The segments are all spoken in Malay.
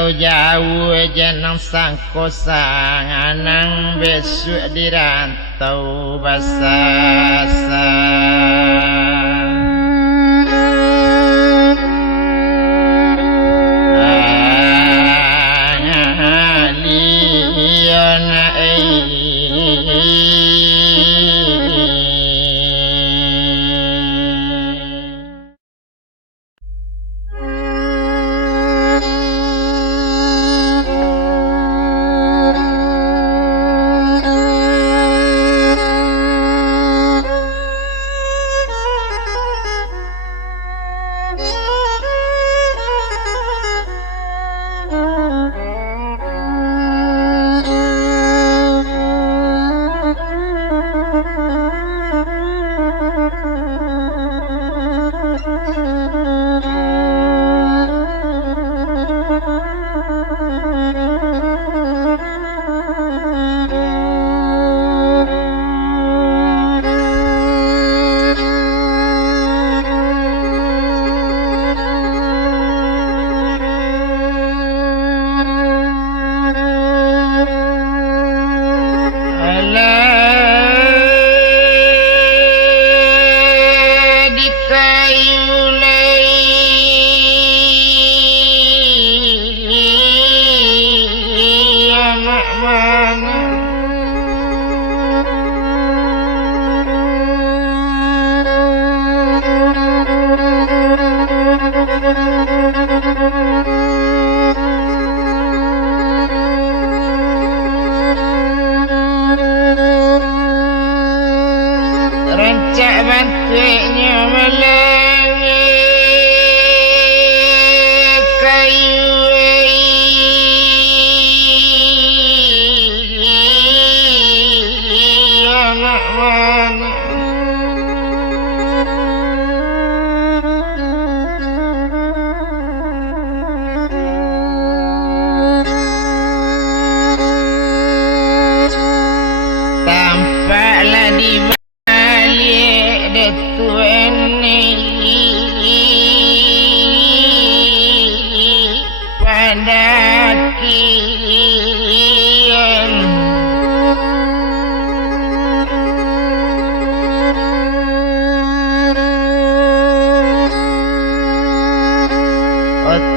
rantau jauh janang sangko sanganang besok dirantau basasa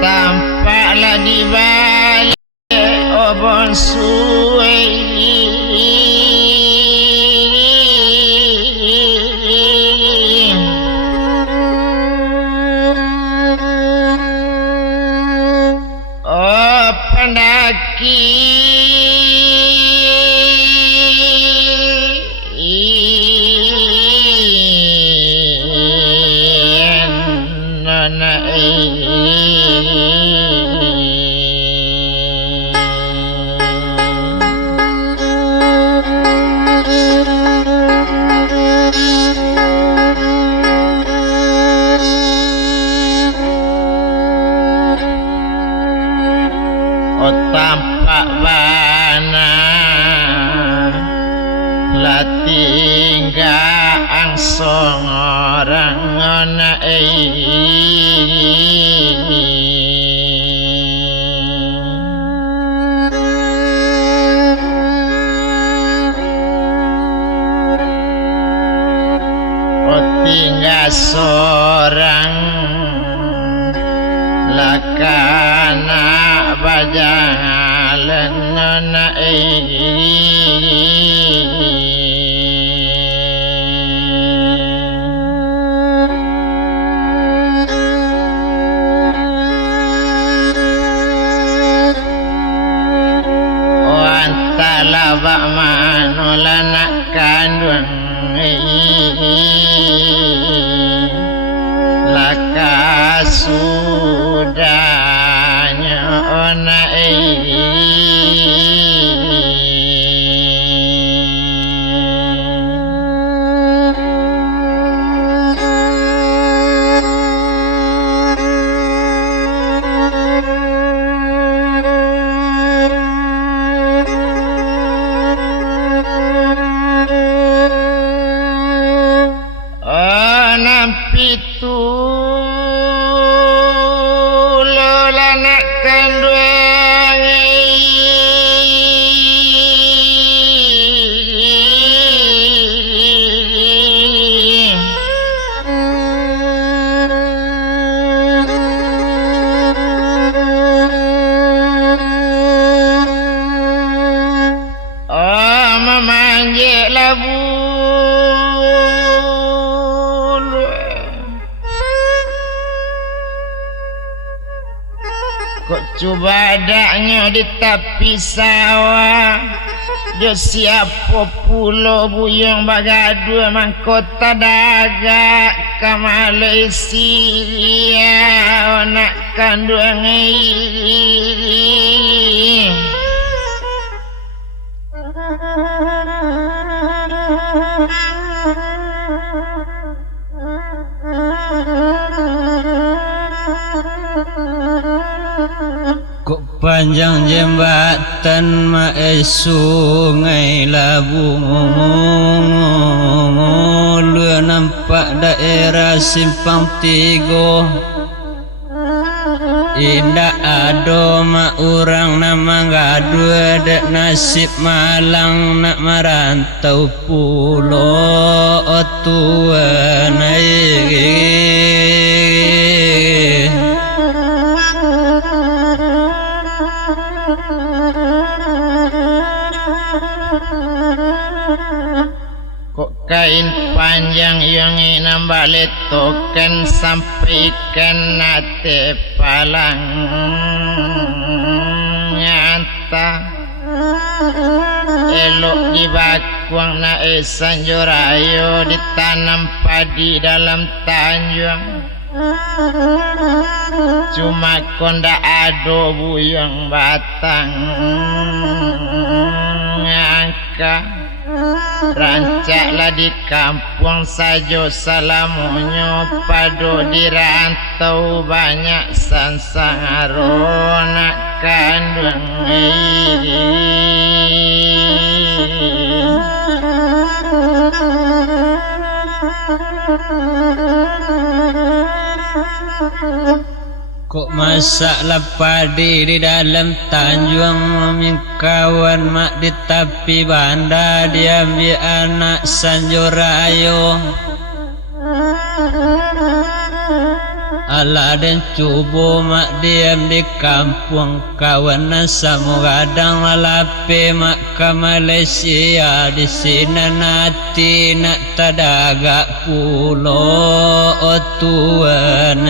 tampaklah di balik obon suwe oh pendaki tampak bana lah tinggal song orang ngona tinggal seorang lakana bajalan nona antala bak manola nak kandung laka sudahnya ona pitu lo lanak kendue Coba daknya di tepi sawah jo siapa pulau buyung bagadu mangkota daga ke Malaysia nak kandung kok panjang jembatan mae sungai Labung lu nampak daerah Simpang Tigo indah ado mak orang nama ngadu dek nasib malang nak merantau pulau tuan kok kain panjang yang nambah letokan sampaikan nate palang nyata elok di bakuang na sanjorayo ditanam padi dalam tanjung cuma konda ado buyung batang angka rancaklah di kampung sajo salamunyo pado di rantau banyak sansaro nak kandung kok masalah padi di dalam tanjung kawan mak di tepi banda diambil anak sanjorayo ala dan cubo mak diam di kampung kawan nasamu kadang lalape mak ke Malaysia di sini nanti nak tadaga pulau tuan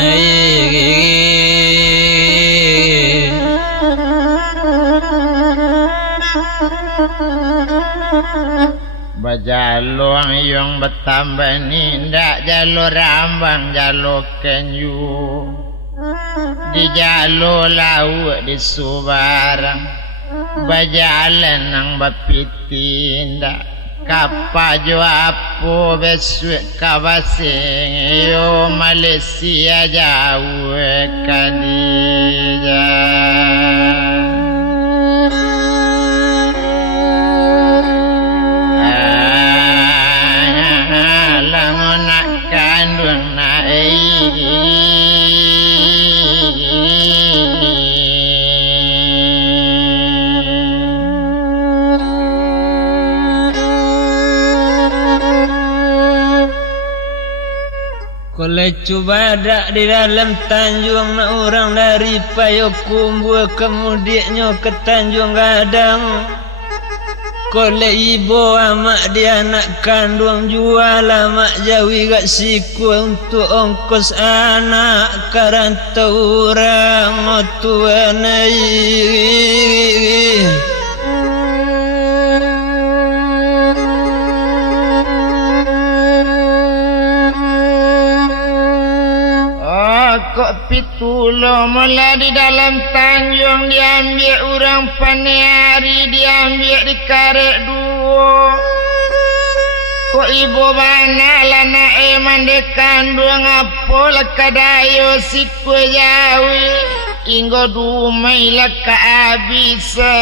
bajaluang yang bertambah nindak jalur rambang jalur kenyu di jalur laut di Subarang bajalan nang bapitindak kapajo apo besuk kabasing yo Malaysia jauh kadija Kolej coba dak di dalam tanjung na orang dari Payakumbuh kemudiannya ke Tanjung Gadang. Kolej ibu amak dia anak kandung jual amak jawi gak siku untuk ongkos anak karantau orang tuan kok pitulo mula di dalam tanjung diambil orang paniari diambil di karek duo kok ibu bana lana eman de kandung apa lekadayo siku jawi inggo dumai leka abisa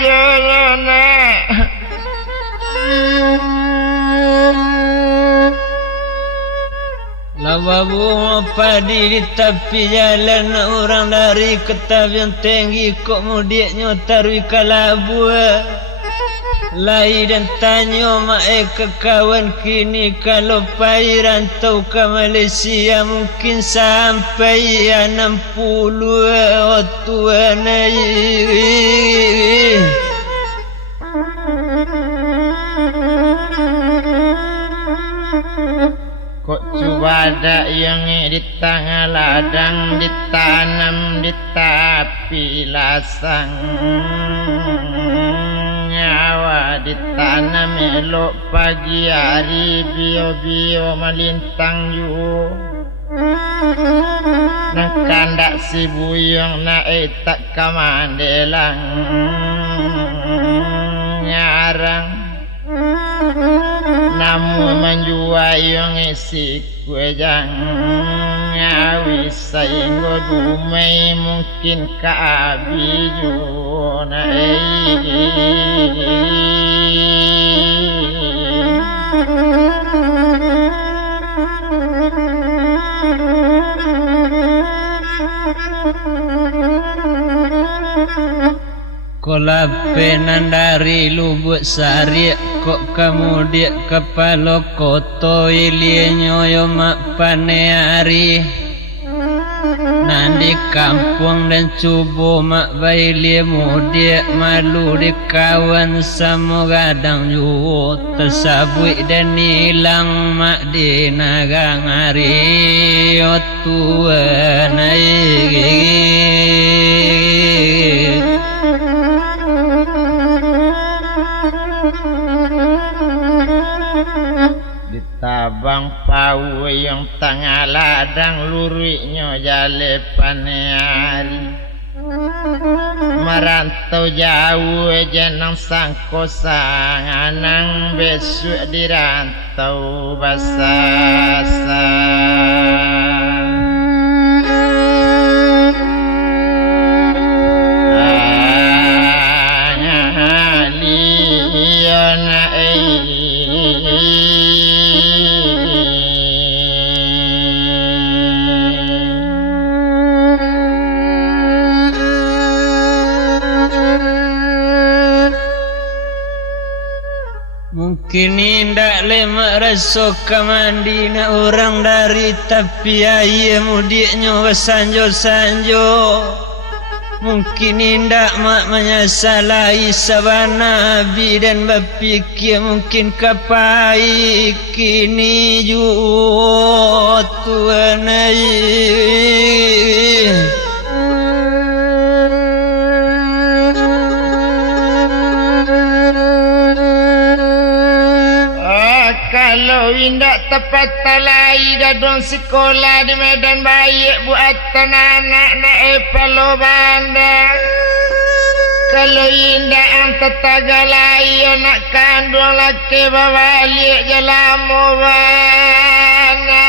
jolona Lawabu padi di tepi jalan orang dari Ketabian tinggi kok mudiaknya tarwi kalabu lai dan tanya mae ke kawan kini kalau pai rantau ke Malaysia mungkin sampai 60 tuan kok coba wadah yang di tengah ladang ditanam di tepi lasang nyawa ditanam elok pagi hari bio-bio melintang yu nang kandak si buyong naik tak kamandelang nyarang namun menjual yang isi kue jang ngawi sainggo dumai mungkin kabiju Kola penan dari lubuk sari kok kamu dia kepala koto ilie nyoyo mak paneari nandi kampung dan cubo mak bailie mudia malu di kawan sama gadang ju tersabui dan hilang mak di nagang hari otua naik ditabang pau yang tengah ladang luriknya jale paneari merantau jauh jenang sangko sanganang besok dirantau basasan mungkin indak lemak rasa kamandi na orang dari tapi ayah mudiknya bersanjo-sanjo mungkin indak mak menyesali sabana abi dan berfikir mungkin kapai kini ju Tuhan kalau indak tepat talai dadong sekolah di Medan baik buat anak naik palo bandar kalau indak ang tetagalai anak kandung laki balik jalan mubana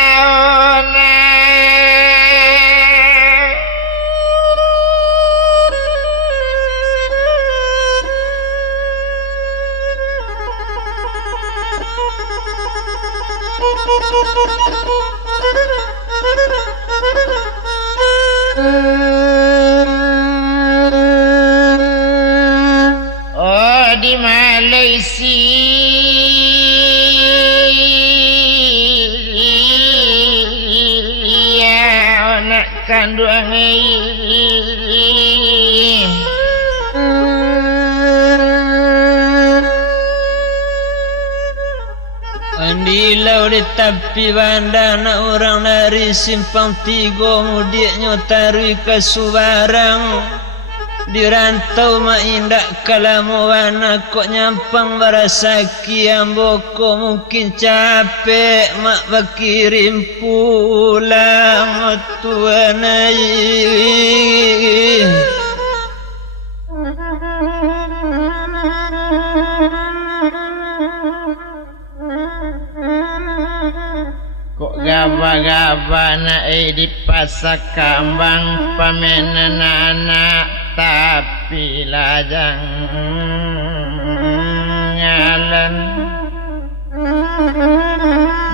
oh di Malaysia anak kandung Andilau di tepi bandar nak orang dari simpang tiga mudiknya tarui ke Subarang dirantau mak indak kalamu wana kok nyampang berasa kiam boko mungkin capek mak berkirim pulang Tuhan kok gaba-gaba naik di pasar kambang pamenan anak tapi lajang ngalan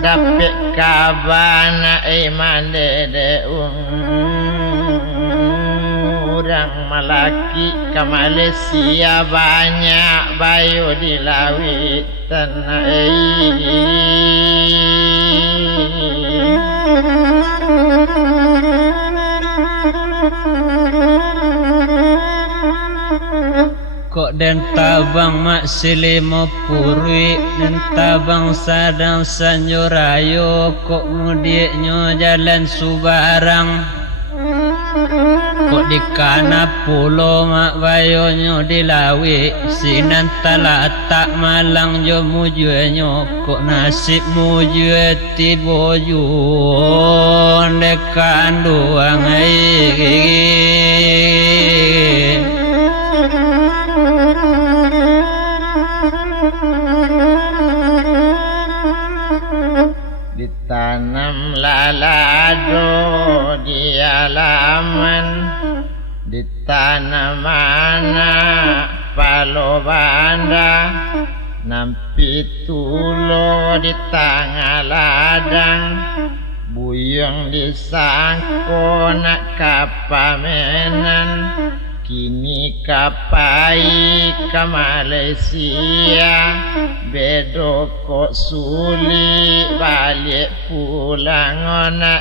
dapet kabar naik mandede orang malaki ke Malaysia banyak bayu di lawit tanah kok den tabang mak silimo purwi den tabang sadang sanjurayo kok mudieknyo jalan subarang kok di kana pulo mak bayonyo dilawi sinan talatak malang jo mujuenyo kok nasib mujue tiboju dekan duang ditanam lalado di halaman, ditanam anak palo banda, nampi tulo di tengah ladang, buyung di sangko nak kapamenan, kini kapai ke Malaysia, bedo kok suli balik pulang ona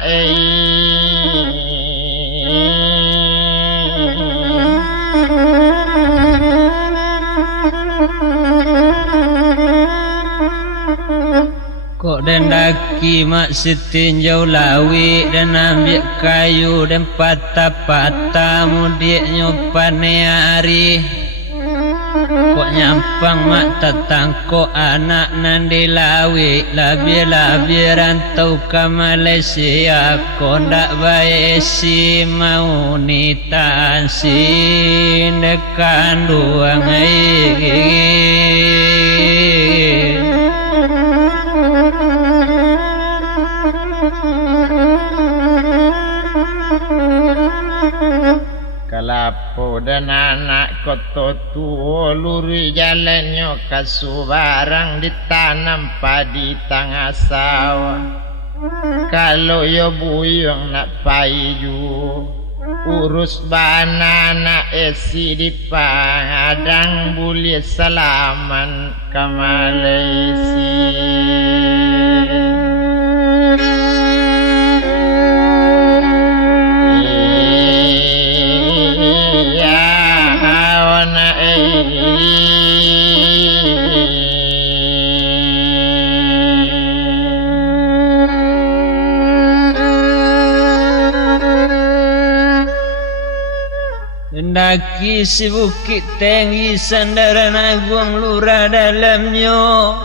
kok den daki mak sitinjau lawi dan ambil kayu dan patah-patah mudieknyo paneari kok nyampang mak tatang kok anak nan dilawi labi-labi rantau ke Malaysia kok ndak baik si mau nitan si dekan duang kalapo dan anak koto tuo luri jalannya kasubarang ditanam padi tengah sawah kalau yo buyung nak payu urus banana esi di Padang boleh salaman ke Malaysia. Daki si bukit tinggi sandaran agung lurah dalamnya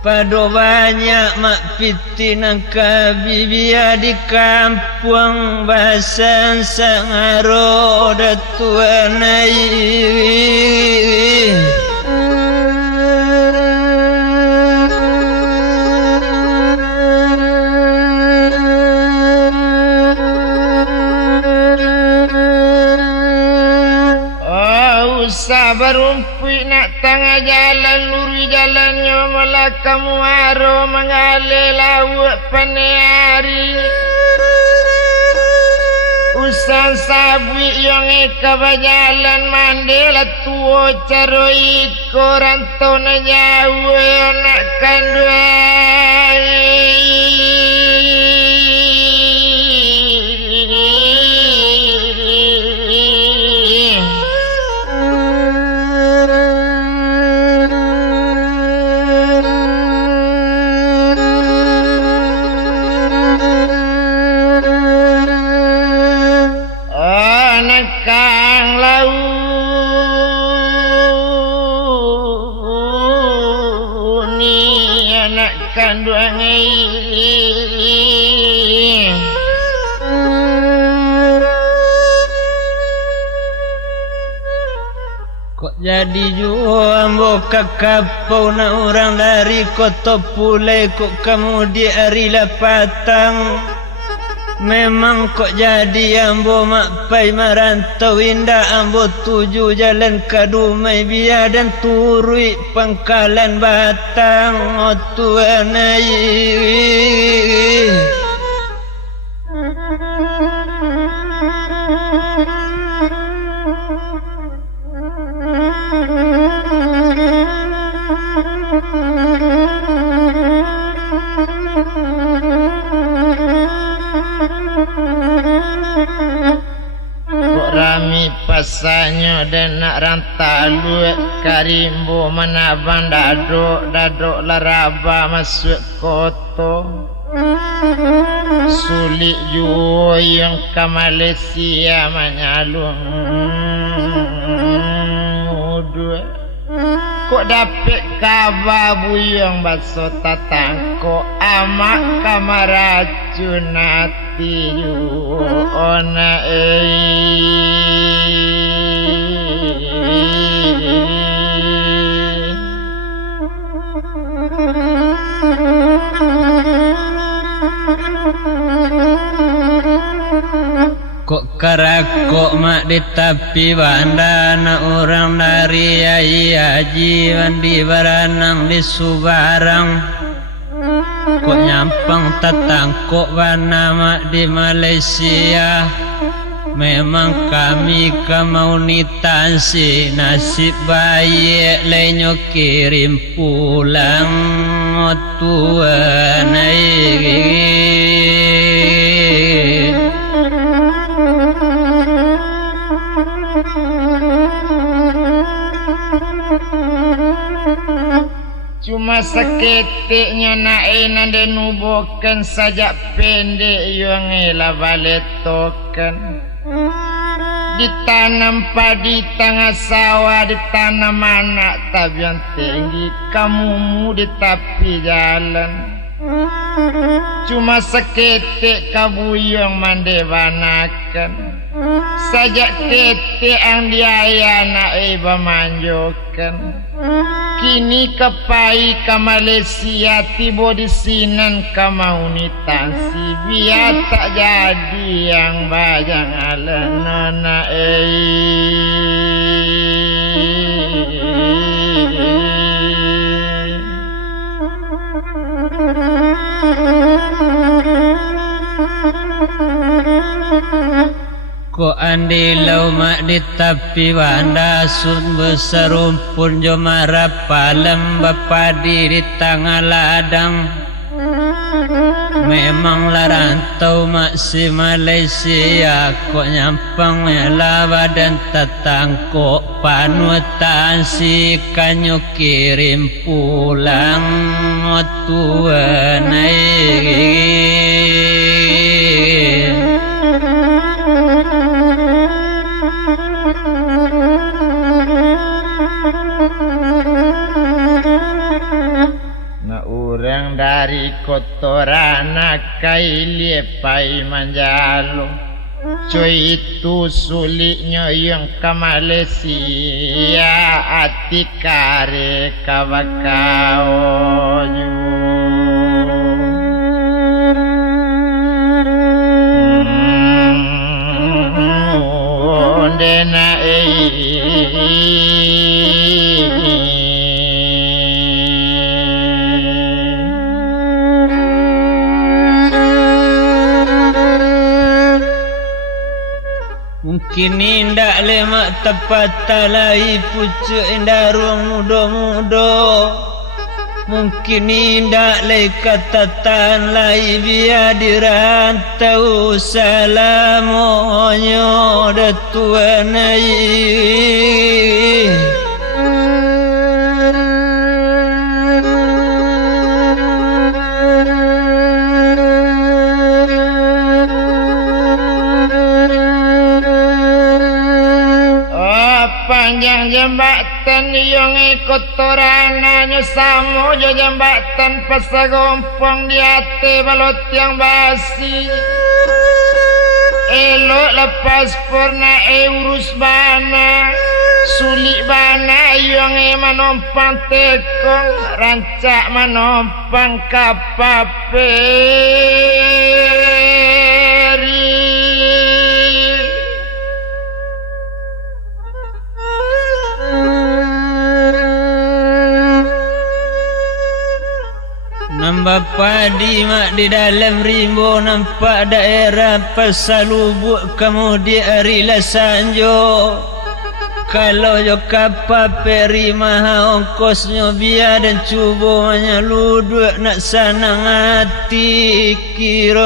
pado banyak mak piti nangka bibia di kampung bahasan sangaro datuan barumpi nak tengah jalan luri jalannya malah kamu aro mengalir laut paneari usan sabwi yang eka bajalan mandela tuo caro iko rantau na jauh nak kanduai kang lau ni anak kandung kok jadi jua ambo kakapau na orang dari kota pulai kok kamu di hari lapatang memang kok jadi ambo makpai marantau indah ambo tuju jalan kadumai biar dan turui pangkalan batang o tuanai kok rami pas pasanya dan nak rantalu karimbo menabang dadok laraba masuk koto sulit juga yang ke Malaysia menyalung kok dapat kabar buyang baso tatangko amak kamaracun hati you ona kok karakok mak di tepi bandana orang dari Yai Haji Wandi Baranang di Subarang kok nyampang tatangkok bana mak di Malaysia memang kami kemaunitan si nasib baik lenyo kirim pulang Tuhan cuma seketiknya naik dan nubuhkan saja pendek yang elah baletokan ditanam padi tengah sawah ditanam anak tabian tinggi kamumu di tepi jalan cuma seketik kabuyang mandebanakan sajak ketik ang diaya naik manjokan kini kepai ke Malaysia tiba di sinan kemaunitan si biar tak jadi yang bajang alana ko andilau mak di tepi banda sun beserumpun jo marap palem bapadi di tengah ladang memang larantau mak si Malaysia kok nyampang mela badan tatangkok panutan si kanyo kirim pulang Tuhan na urang dari kotoran kaili pai manjalo cuy itu sulitnya yang ke Malaysia ati kare kawakao dena mungkin indak lemak tepat talai pucuk indah ruang mudo-mudo mungkin indak le katatan lai biar dirantau salamonyo datuan panjang jembatan yang kotoranannya samo jo jembatan pasagompong di hati balot yang basi elok lepas purna urus bana sulit bana yang manompang tekong rancak manompang kapaperi nambah padi mak di dalam rimbo nampak daerah Pasalubuk kemudian Rila Sanjo kalau yo kapal peri maha ongkosnya biar dan cuba menyeluduk nak sanang hati kiro-kiro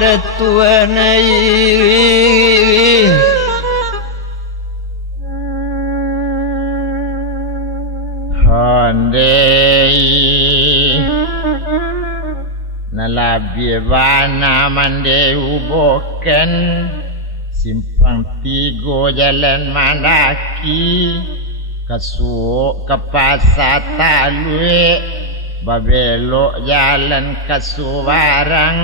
datuan ondei nalabi bana mande uboken simpang tigo jalan Mandaki kasuk ke pasar talue babelok jalan kasuwarang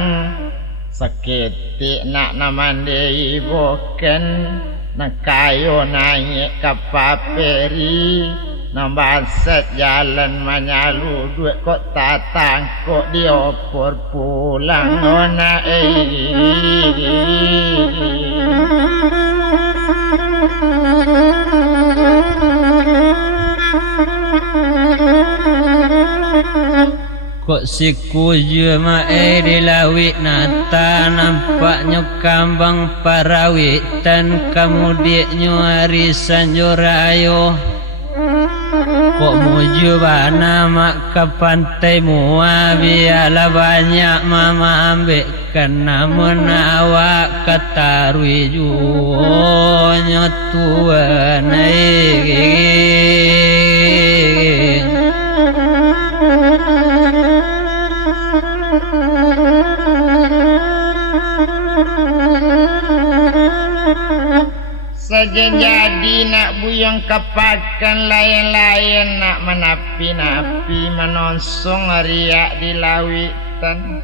sakiti nak namande iboken nak kayo naik ke paperi nambaset jalan manyalu duit kok tatang kok diopor pulang nona kok siku jua dilawik nata nampaknya kambang parawitan kemudiannya arisan jorayo kok muju bana mak ke pantai mua biarlah banyak mama ambilkan namun awak katarui juonya tuan saja jadi nak buyong kepakan lain-lain nak menapi-napi menonsong riak di lawitan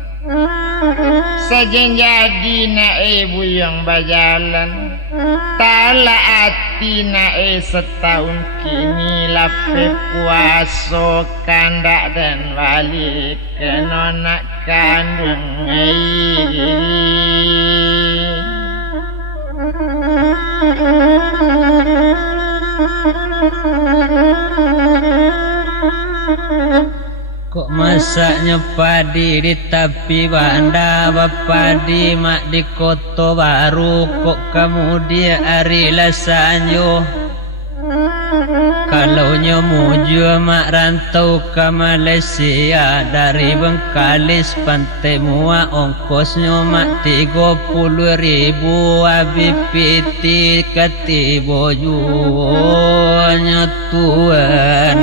saja jadi nak buyong bajalan tala hati nak setahun kini lape puaso kandak dan balik ke nonak kandung kok masaknya padi di tepi banda bapadi mak di kota baru kok kamu dia hari lasanyo kalau nyomuju mak rantau ke Malaysia dari Bengkalis pantai mua ongkosnya mak 30.000 habis piti ketibo juonya tuan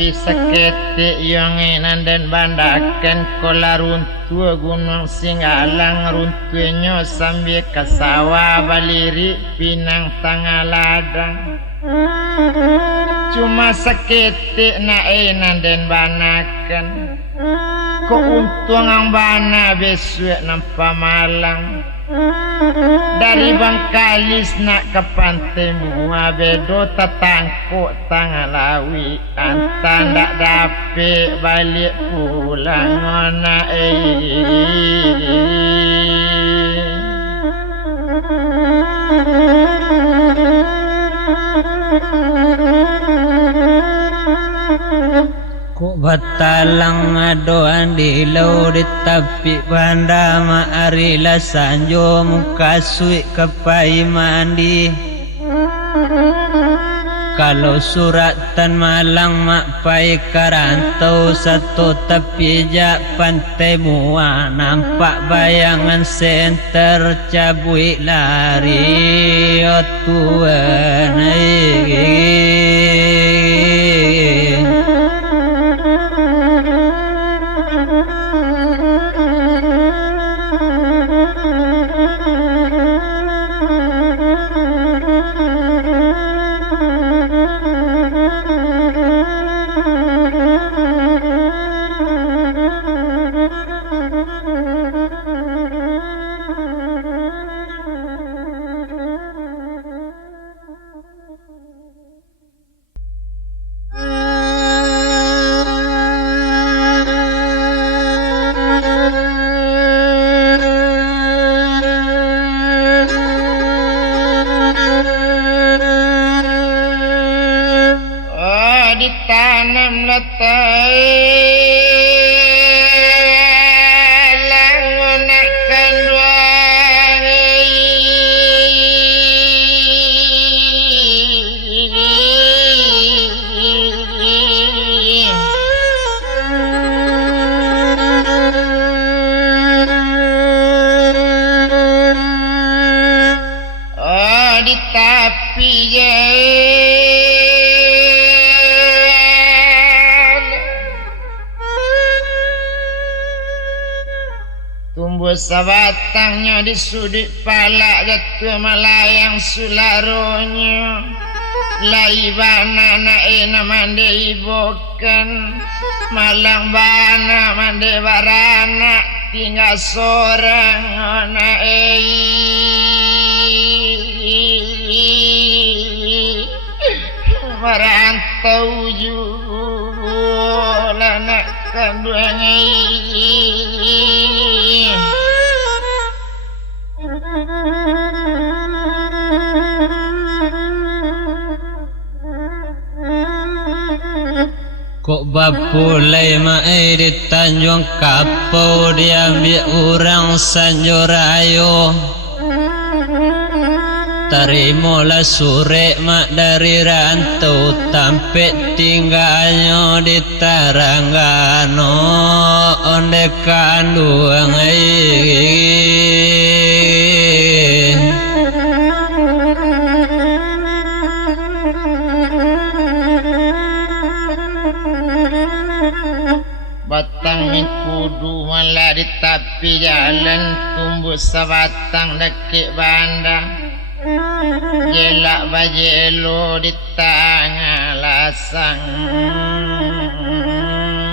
tapi seketik yang enan dan bandakan kola runtua gunung Singgalang runtunya sambil ke sawah baliri pinang tengah ladang cuma seketik na enan dan banakan kok untung ang bana besok nampak malang dari Bengkalis nak ke pantai mua bedo tatangkuk tangan lawi antan tak dapat balik pulang ona kok batalang adoan di lau di tepi banda ma'ari lasanjo muka suik kepai mandi kalau suratan malang mak pai karantau satu tepi jak pantai mua nampak bayangan senter cabui lari o tuan ditanam letai langunakan tumbuh sabatangnya di sudut palak jatuh melayang sularonya laibana naena mande ibokan malang bana mande barana tinggal seorang anak merantau juga anak kandungnya kok bapulai mae di Tanjung Kapau diambil orang Sanjorayo Tarimolah sore mak dari rantau Tampek tinggalnya di Taranggano onde kandung batang kudu malah di tepi jalan tumbuh sabatang dekik bandang jelak bajelo di tengah lasang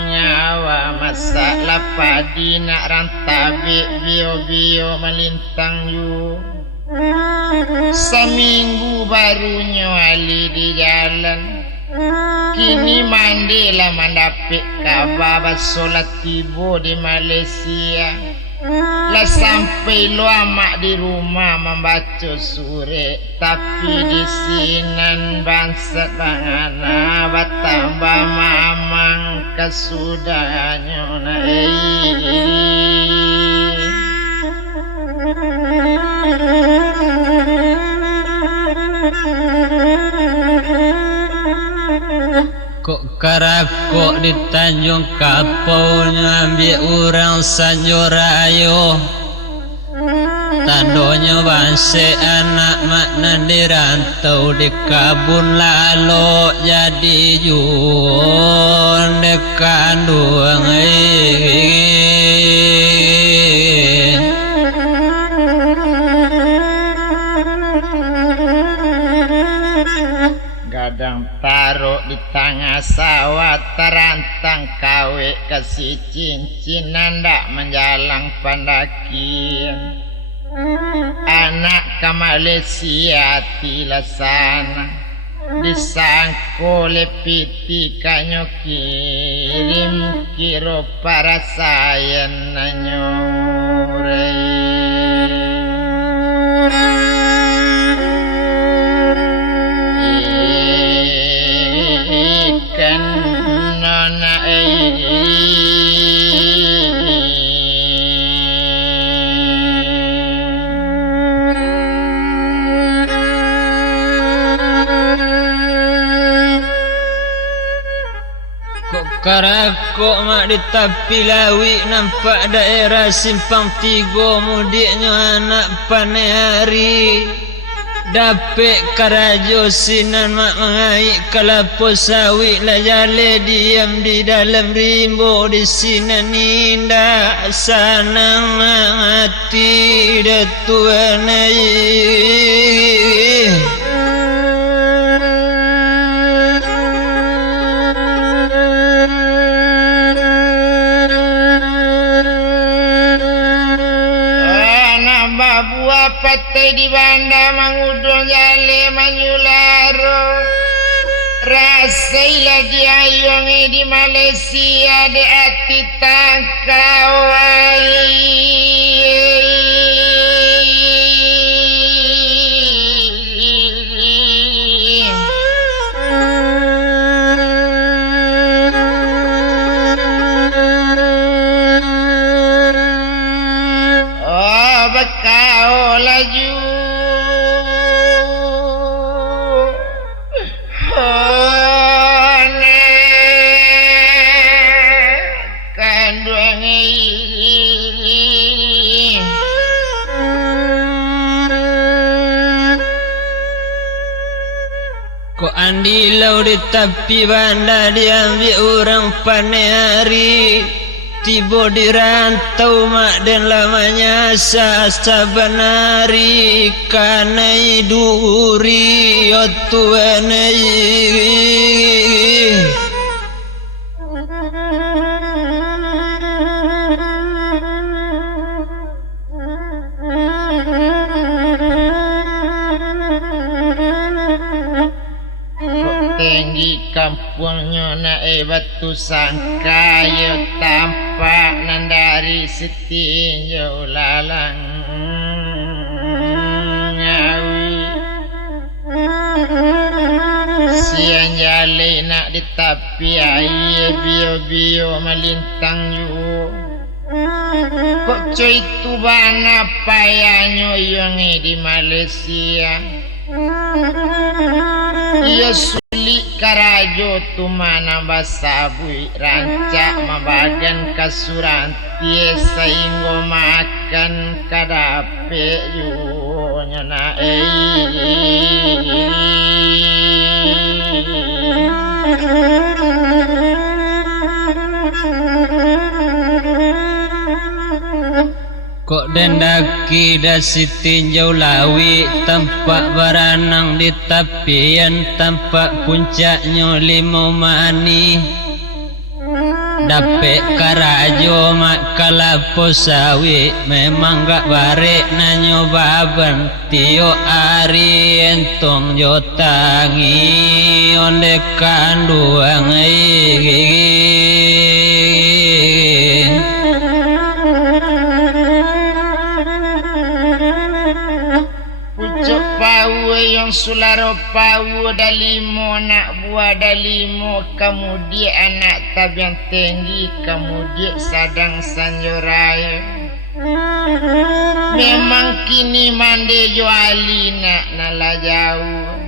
nyawa masalah padi nak rantabi bio-bio melintang yu seminggu barunya wali di jalan kini mandilah mendapik kabar solat tiba di Malaysia lah sampai lama di rumah membaca surat tapi di sinan bangsat bangana batambah mamang kesudahnya kok karakok di Tanjung Kapau ngambil orang Sanjorayo tandonya bangsa anak makna dirantau di kabun lalu jadi jun di kandung kadang taruh di tengah sawah terantang kawe kasih cincin ndak menjalang pandakian anak ke Malaysia tila sana disangko lepiti kanyo kirim kiro para sayan nanyore karakok mak di tepi lawi nampak daerah simpang tiga mudiknya anak panai hari dapet karajo sinan mak mengaik kelapa sawit lah jale diam di dalam rimbo di sinan indah sanang hati datuan patai di banda mangudon jale manyularo rasai lagi ayongi di Malaysia de ati takawai kau laju kandung kok andi lau di tepi banda diambil orang panai hari tiba di rantau mak dan lamanya sabanari kanai duri otuanai tinggi kampungnya na batu sangka yo tampak nandari setinjau lalang ngawi siang jali nak di tapi air bio melintang yu kok cuy tu bana payanyo yongi di Malaysia iya sulit karajo tu mana basabui rancak mabagan kasuran tiesa inggo makan kadape yu nyana kok dendaki dasi tinjau lawi tampak baranang di tapian tampak puncaknya limo mani dapet karajo mak kalapo sawi memang gak bare nanyo baban tio ari entong jotangi onde kanduang yang sularo pau dalimo nak buah dalimo kemudian anak tabian tinggi kemudian sadang sanjoraya memang kini mande joalina nala jauh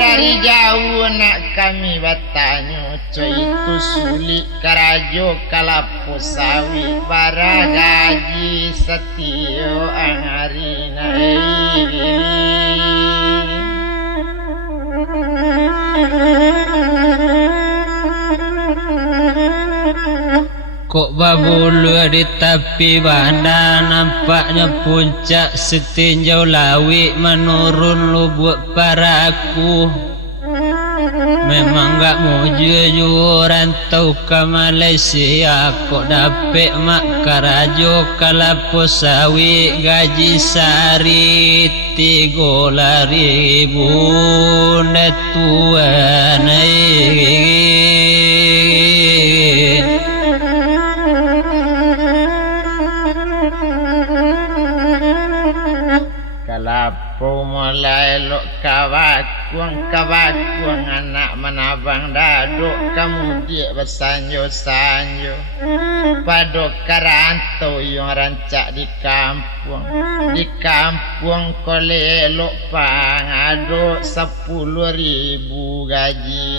dari jauh nak kami bertanya coy itu sulit karajo kalapo sawi bara gaji setio angarina kok babulu di tepi banda nampaknya puncak setinjau lawi menurun lubuk paraku memang gak mau jujur rantau ke Malaysia kok dapet mak karajo kalapo sawi gaji sari 3.000 netuan kalapo mulai lo kawakuang anak menabang daduk kemudian bersanjo pado karantau yang rancak di kampung kolelok pangado 10.000 gaji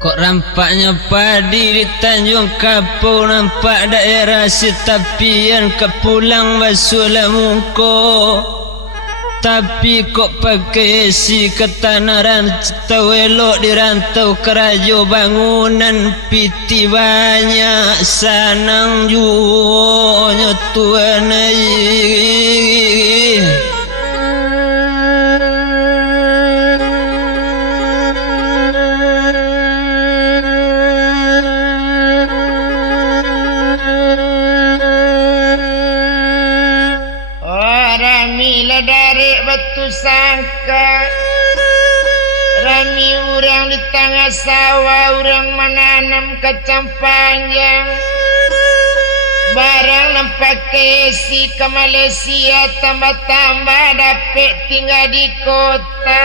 kok rampaknya padi di Tanjung Kapau nampak daerah setapian kepulang basulah muka tapi kok pakai si ke tanah rantau elok di rantau kerajo bangunan piti banyak sanang juo nyotuan dari batu sangka rami urang di tengah sawah urang menanam kacang panjang barang nampak kesi ke Malaysia tambah-tambah dapet tinggal di kota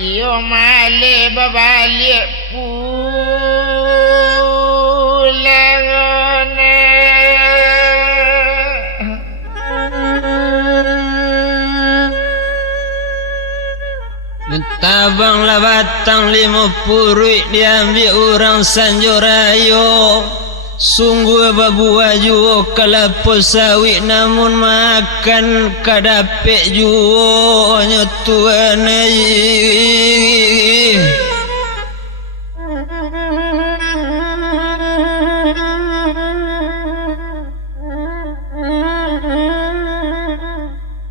iyo male babalik pulang Tabang lah batang 50 ruit diambil orang Sanjorayo. Sungguh babu aju kelapa sawit namun makan kadapek juo nyotuan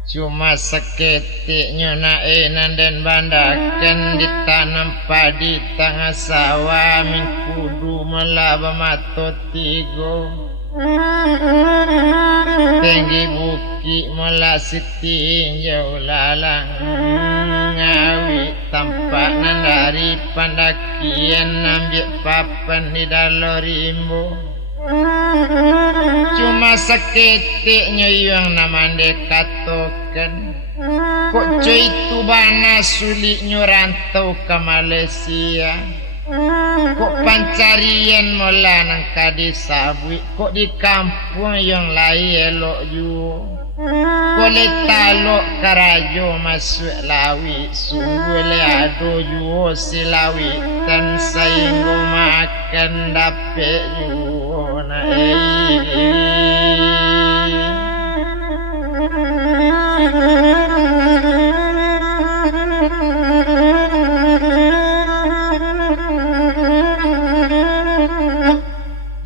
Cuma seketik nyonae nanden bandaken ditanam padi tengah sawah min kudu melaba mato tigo tinggi buki melasi tinjau lalang ngawi tampak nandari pandakian ambil papan di dalam rimbo. Cuma seketiknya yang namanya katokan kok cuy itu bana suliknya rantau ke Malaysia. Kok pancarian mula nang kadisabui. Kok di kampung yang lain elok juga. Kok letalok karajo masuk lawi. Sungguh leado juga si lawi. Dan sainggo makan dapet juga na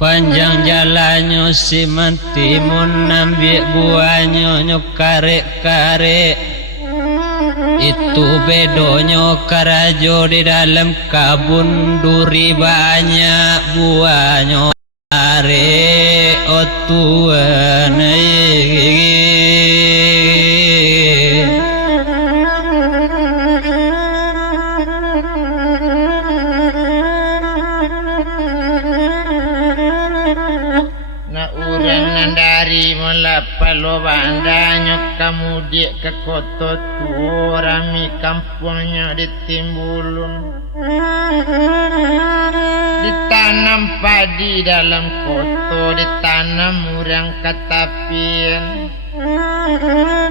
Panjang jalannya si mentimun ambil buahnya nyukarek-karek. Itu bedonyo karajo di dalam kabun duri banyak buahnya arek otuan dari melapalo bandanya kemudian ke kota tua rami kampungnya ditimbulun ditanam padi dalam kota ditanam orang katapian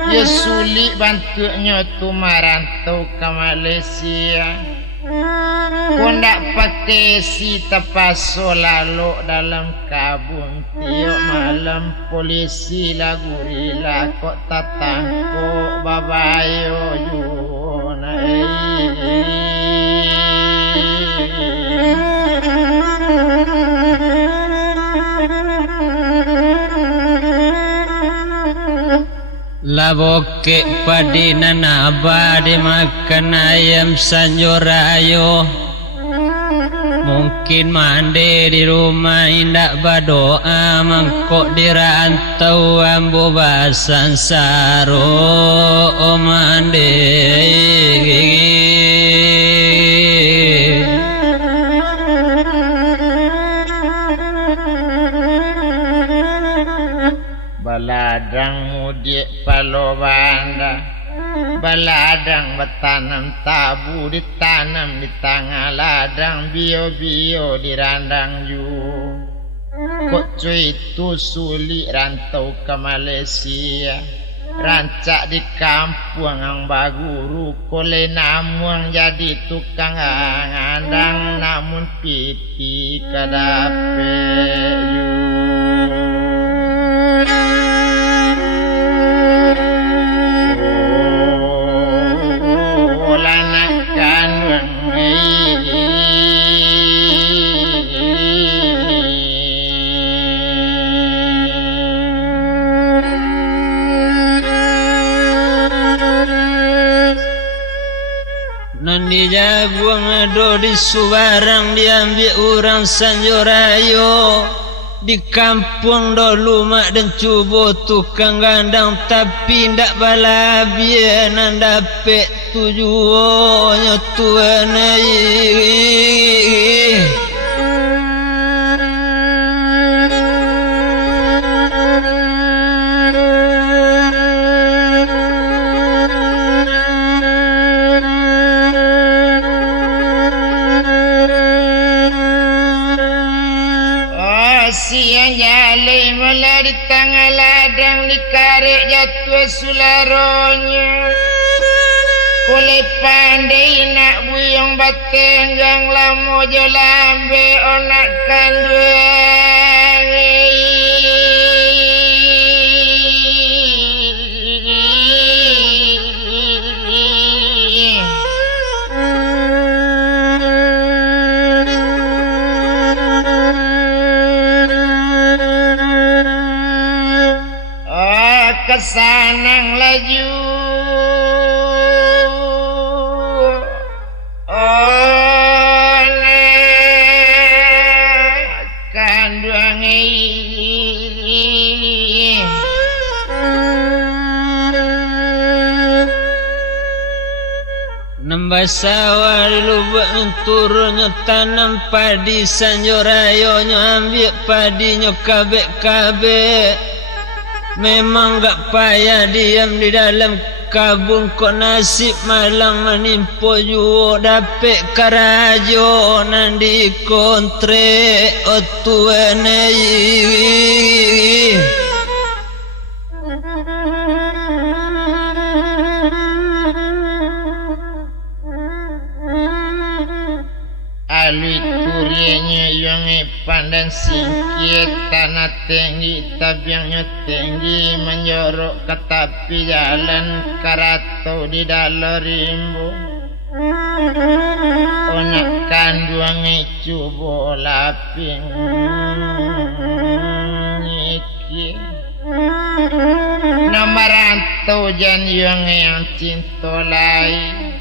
ya sulit bantunya tu marantau ke Malaysia. Kau nak pakai si tapaso lalu dalam kabun tiap malam polisi lagu rila kok tatangko babayo juna Laboke padi nanabadi makan ayam Sanjorayo. Mungkin mande di rumah indak berdoa mangkok dirantau ambo basan saro mande. Baladang mudik palo banda baladang bertanam tabu ditanam di tengah ladang bio-bio di randang ju. Kok cuy itu sulit rantau ke Malaysia. Rancak di kampung ang baguru kole namun jadi tukang ngandang namun piti kadape ju. Nandi jagung ado di Subarang diambil orang Sanjorayo. Di kampung dulu mak dan cubo tukang gandang tapi ndak balabian anda pek tujuannya tuan Siang jalai malah di tengah ladang dikarek jatuh sularonya. Kau boleh pandai nak buyong batenggang lamu jo lambe onak kanduang. Kesanang laju kanduang nambah sawah di lubuk turunnya tanam padi sanjorayo ambil padinya kabek-kabek. Memang gak payah diam di dalam kabun, kok nasib malang menimpo juo dapet karajo nandi kontre otuane. Alui turianya yang pandang singkit tanah tinggi tabiangnya tinggi menjorok ke tepi jalan karato di dalam rimbu. Onak kanduang coba laping iki nama rantau jan yang cinta lain.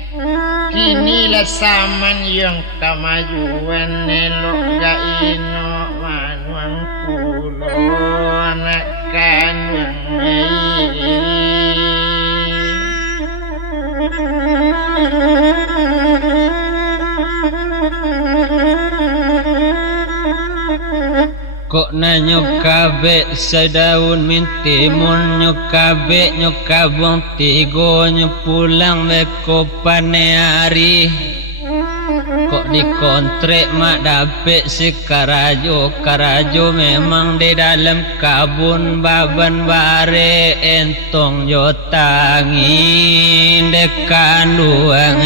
Kinilah zaman yang kemajuan nelok gak ino manuang pulo anak kanduang kok na nyokabe sedaun mintimun nyokabe nyokabong tigo nyopulang beko paneari kok dikontrek mak dapet si karajo memang di dalam kabun baban bare entong jo tangin dekan duang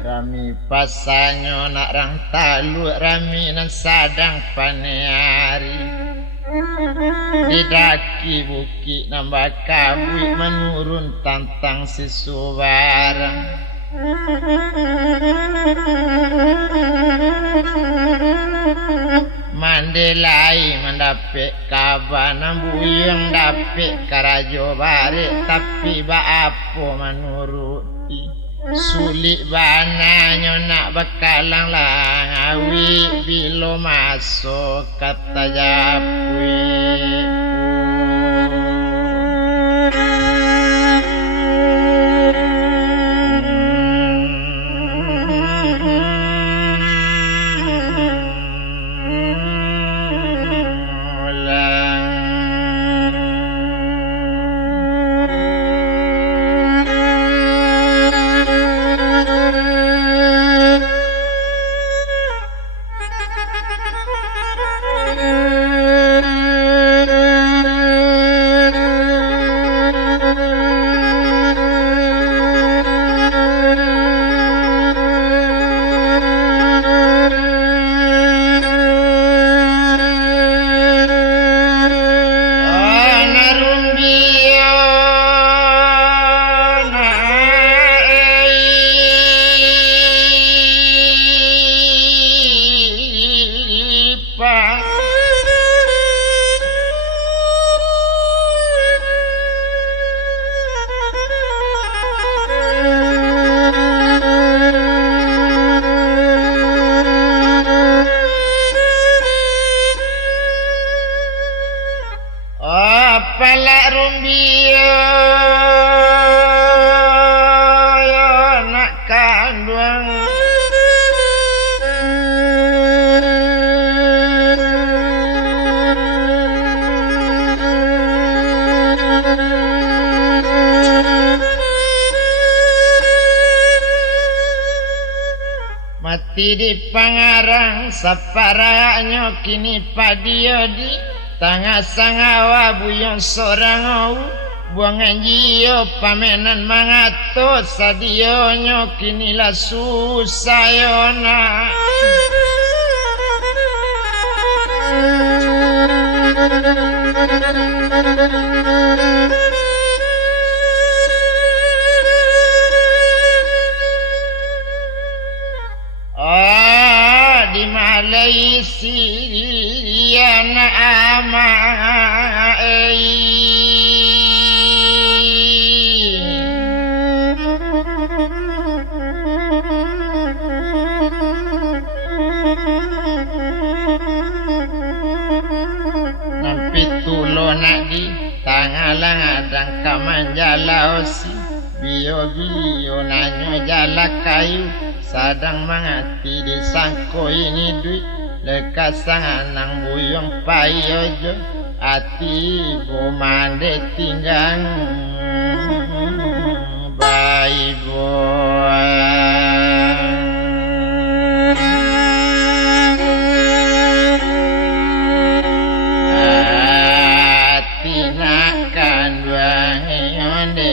Rami pasanyo nak rang talu rami nan sadang paneari di daki buki nambah kabui menurun tantang si subarang. Mandelai mendapet kabar nambuyung dapet karajo bare tapi ba apo menuruti sulit bananya nak bakalang langawi bilo masuk kata japui. mati di pangarang saparanyo kini padiodi tangah sangawa buyong sorang buangan jio pamenan mangato sadionyo kini la susayona di Malaysia na amai nampi tulo nak di tangalang adang kamanjalaosi bio nanyo jala kayu sadang mangati di sangko ini duit lekas sanganang buyong payojo ati bomande tinggang bayi ati nakan wangi onde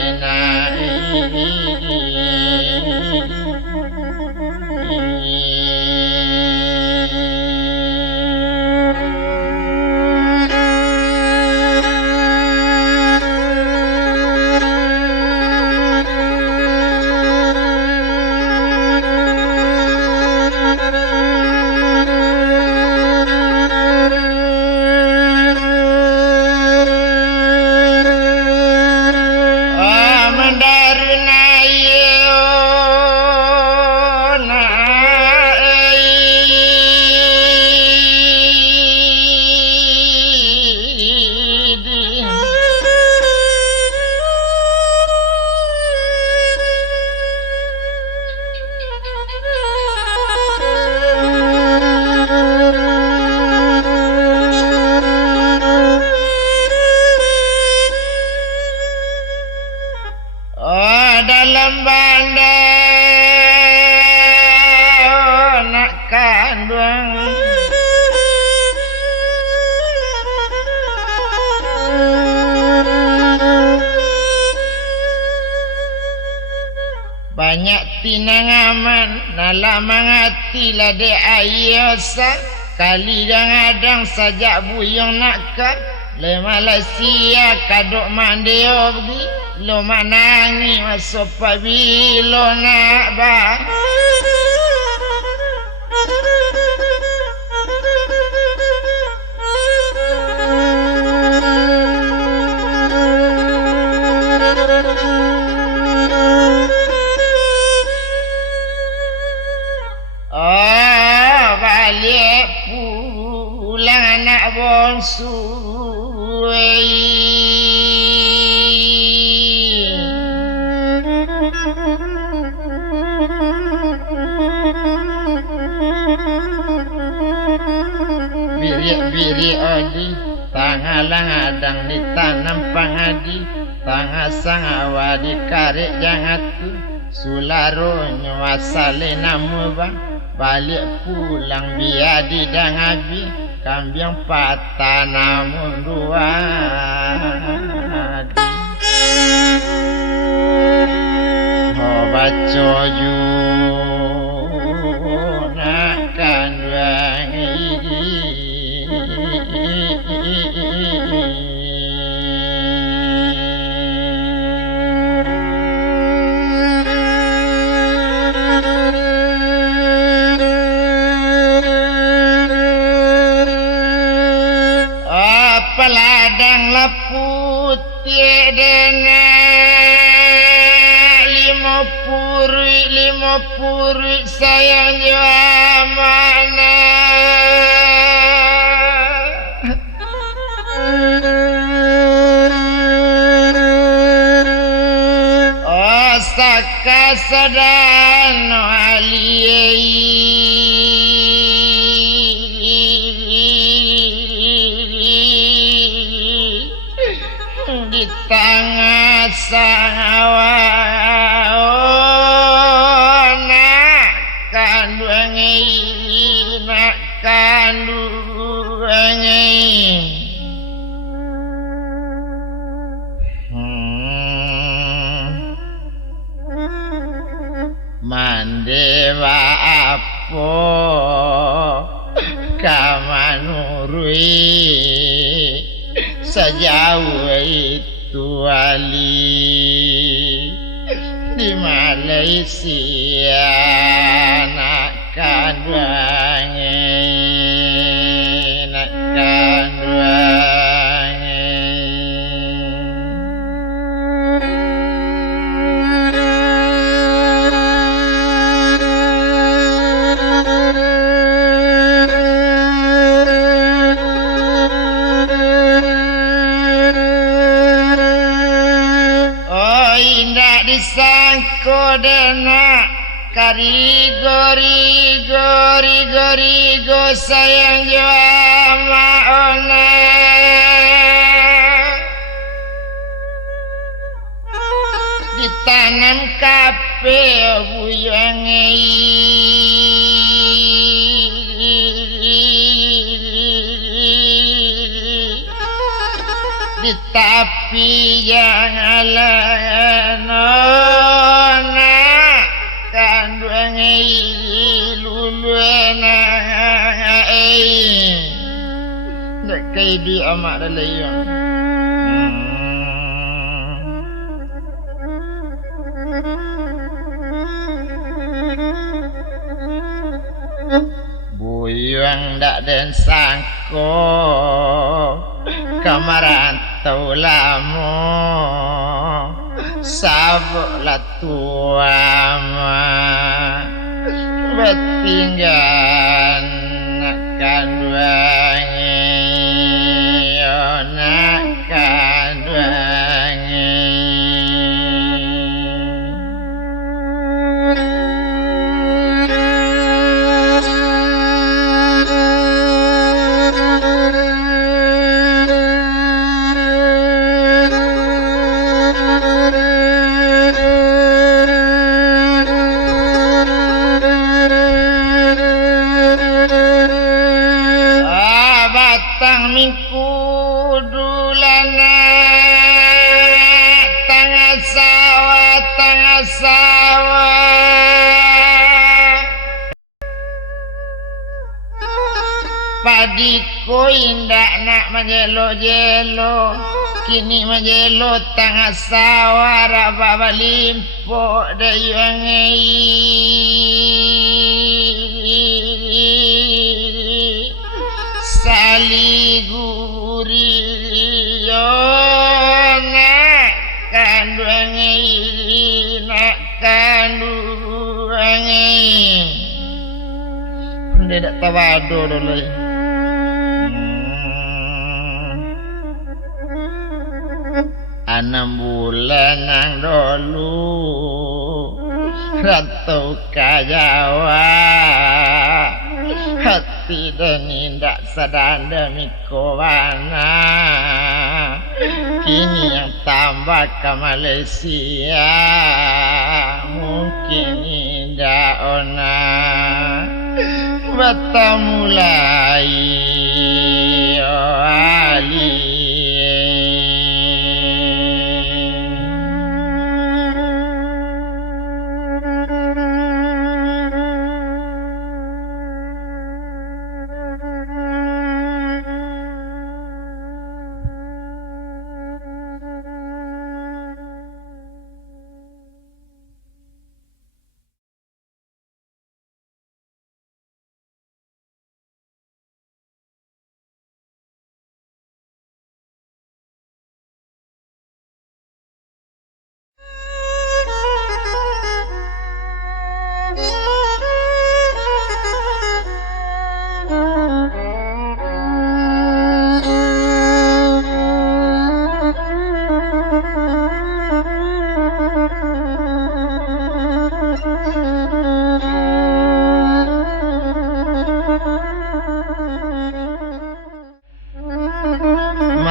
dalam bandar nak kandung banyak tinang aman nala mangati lade ayosa kali adang sajak buyong nakka le Malaysia kadok mandeobdi lo manangi masuk pabilo nak ba balik pulang anak bongsu biri odi tangalang adang ditanam pangadi tangah sangawa dikarik jangatu sularo nyuasale namu bang balik pulang biadi dan abi kambiang patah namun dua baca ju nakkan peladang laputih dengan lima puri sayang jua mana osaka sadano aliyai di tengah sawah nak kandung dewa apa kamanurui sejauh itu wali di Malaysia nak kanduange nak kanduange disangko dena karigorigo sayang jama ona ditanam kape di tapi jangan nona kanduange luluena nek kay di amak dalayon buyang dak den sangko kamarantau lamo sabuk latuama betinggan nak kanduange nak kanduange Padiku indak nak menjelo-jelo kini menjelo tangga sawah rababa limpo dayuangi saliguri nak kanduangi dia tak tawado dulu Anam bulan nang dulu rantau ke Jawa hati dan indak sadar mikowana kini yang tambah ke Malaysia mungkin indak ona batamulai ali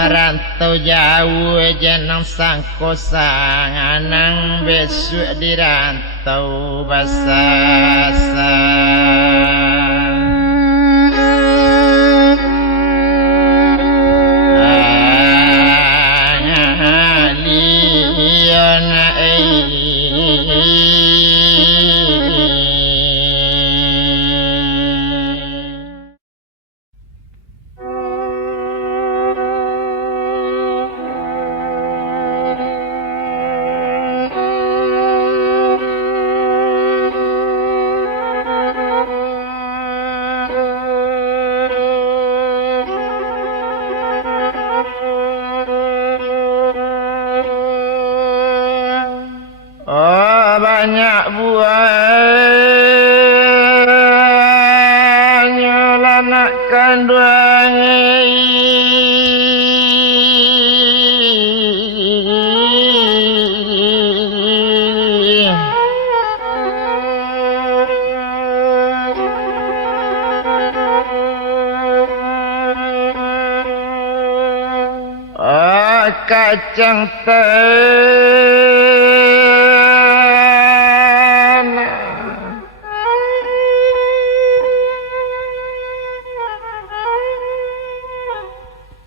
merantau jauh jenang sangko sanganang besok dirantau basasa kacang tanah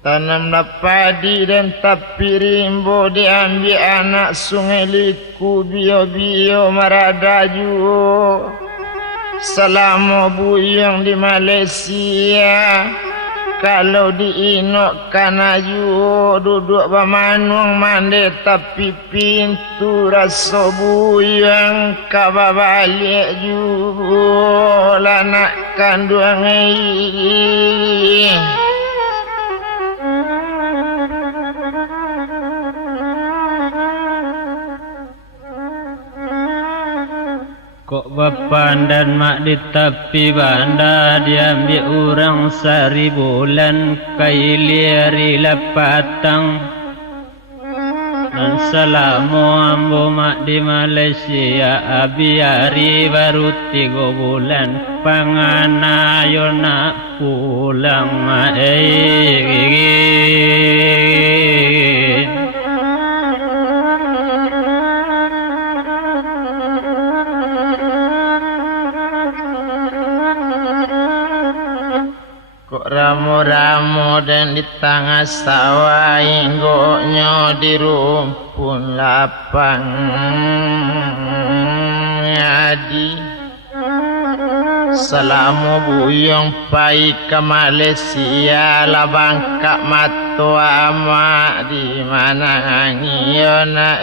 tanamlah padi dan tapi rimbo diambil anak sungai liku bio-bio maradaju selama buyang di Malaysia. Kalau diinok kanaju duduk bamanung mande tapi pintu rasa buyang kaba balik juga nak kandung ini. Kok bapak dan mak di tepi banda diambil orang 1 bulan kailiari lapatang dan selama ambo mak di Malaysia abiari baru 3 bulan pangana yo nak pulang mak Ramo-ramo dan di tengah sawah inggoknya di rumpun lapang adi selama buyong pai ke Malaysia labang kak mato ama di mana ngiona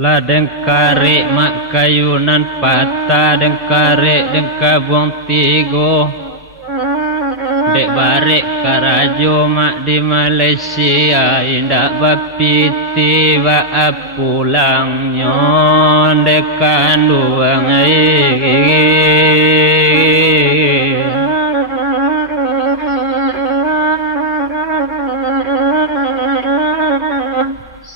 ladeng kare mak kayunan patah deng kare deng kabuang 3 dek barek karajo mak di Malaysia indak bapiti ba pulang nyon dek kanduang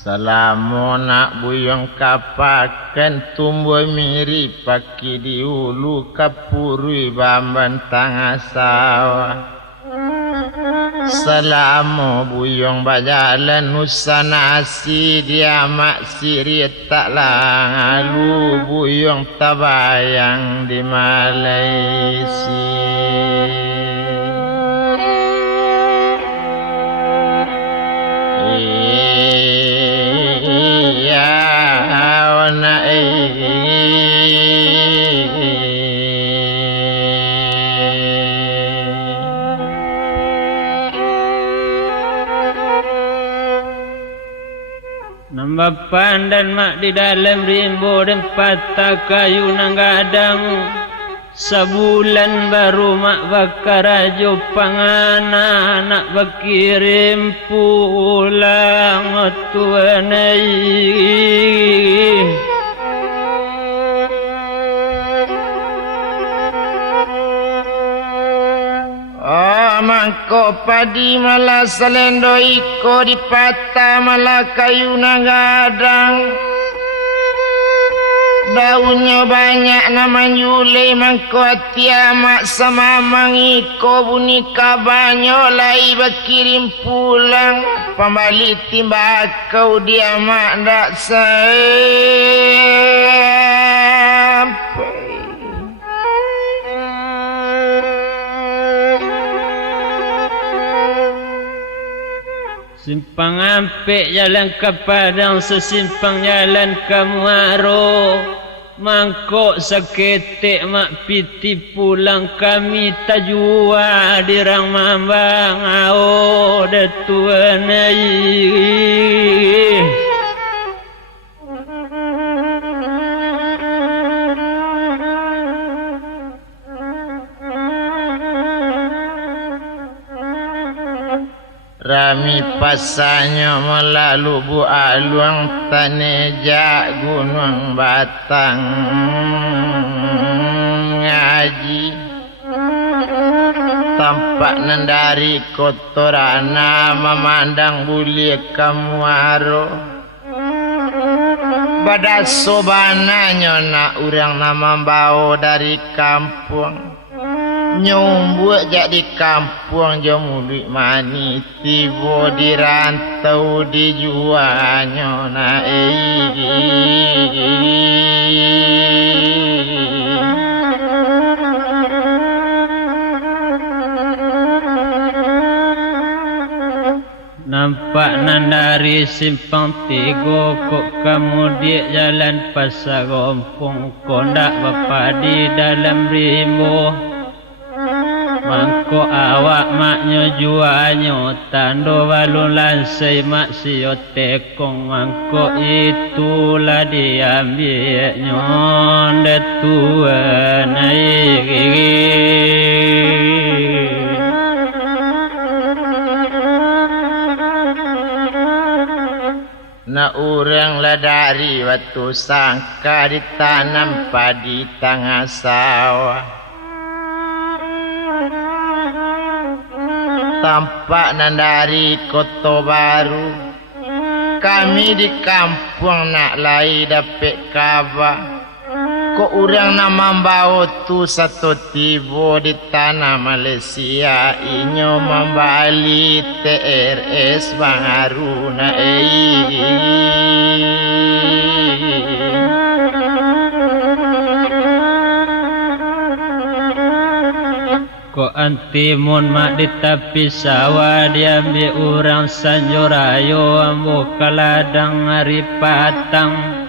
selama nak buyong kapakan tumbuh mirip paki di ulu kapurui bamban tengah sawah selama buyong berjalan nusa nasi dia mak siri tak lalu buyong tabayang di Malaysia. Nambah pandan mak di dalam rimbo dan patah kayu nang gadang sebulan baru mak bakar ajo pangana nak berkirim pulang tuanai mangko padi malah selendo iko di patah malah kayu nagadang daunnya banyak nama yule mangko tiamak sama mangiko bunika banyak lai berkirim pulang pembalik timbakau dia mak dak sampai. Simpang ampek jalan ke Padang sesimpang jalan ke Muaro mangkok seketik mak piti pulang kami tajua dirang mambang ao datuanai Rami pasanyo melalu bualuang taneja gunung batang ngaji tampak nandari kotorana memandang bulir kamuaro badas sobana nyona urang nama bau dari kampung nyombuat jak di kampung jomuli mani tibo di rantau dijual nyona nampak nandari simpang tigo kok kamu di jalan pasar gompong kondak bapa di dalam rimbo mangko awak maknyo juanyo tando balun lansai mak sio tekong mangko itulah diambil nyon detuan na urang lah dari waktu sangka ditanam padi tengah sawah tampak nandari kota baru kami di kampung nak lai dapet kabar kok urang nama bau tu satu tibo di tanah Malaysia inyo membali TRS Bang Haruna kok antimun mak di tepi sawah diambil orang sanjorayo ambo kaladang hari patang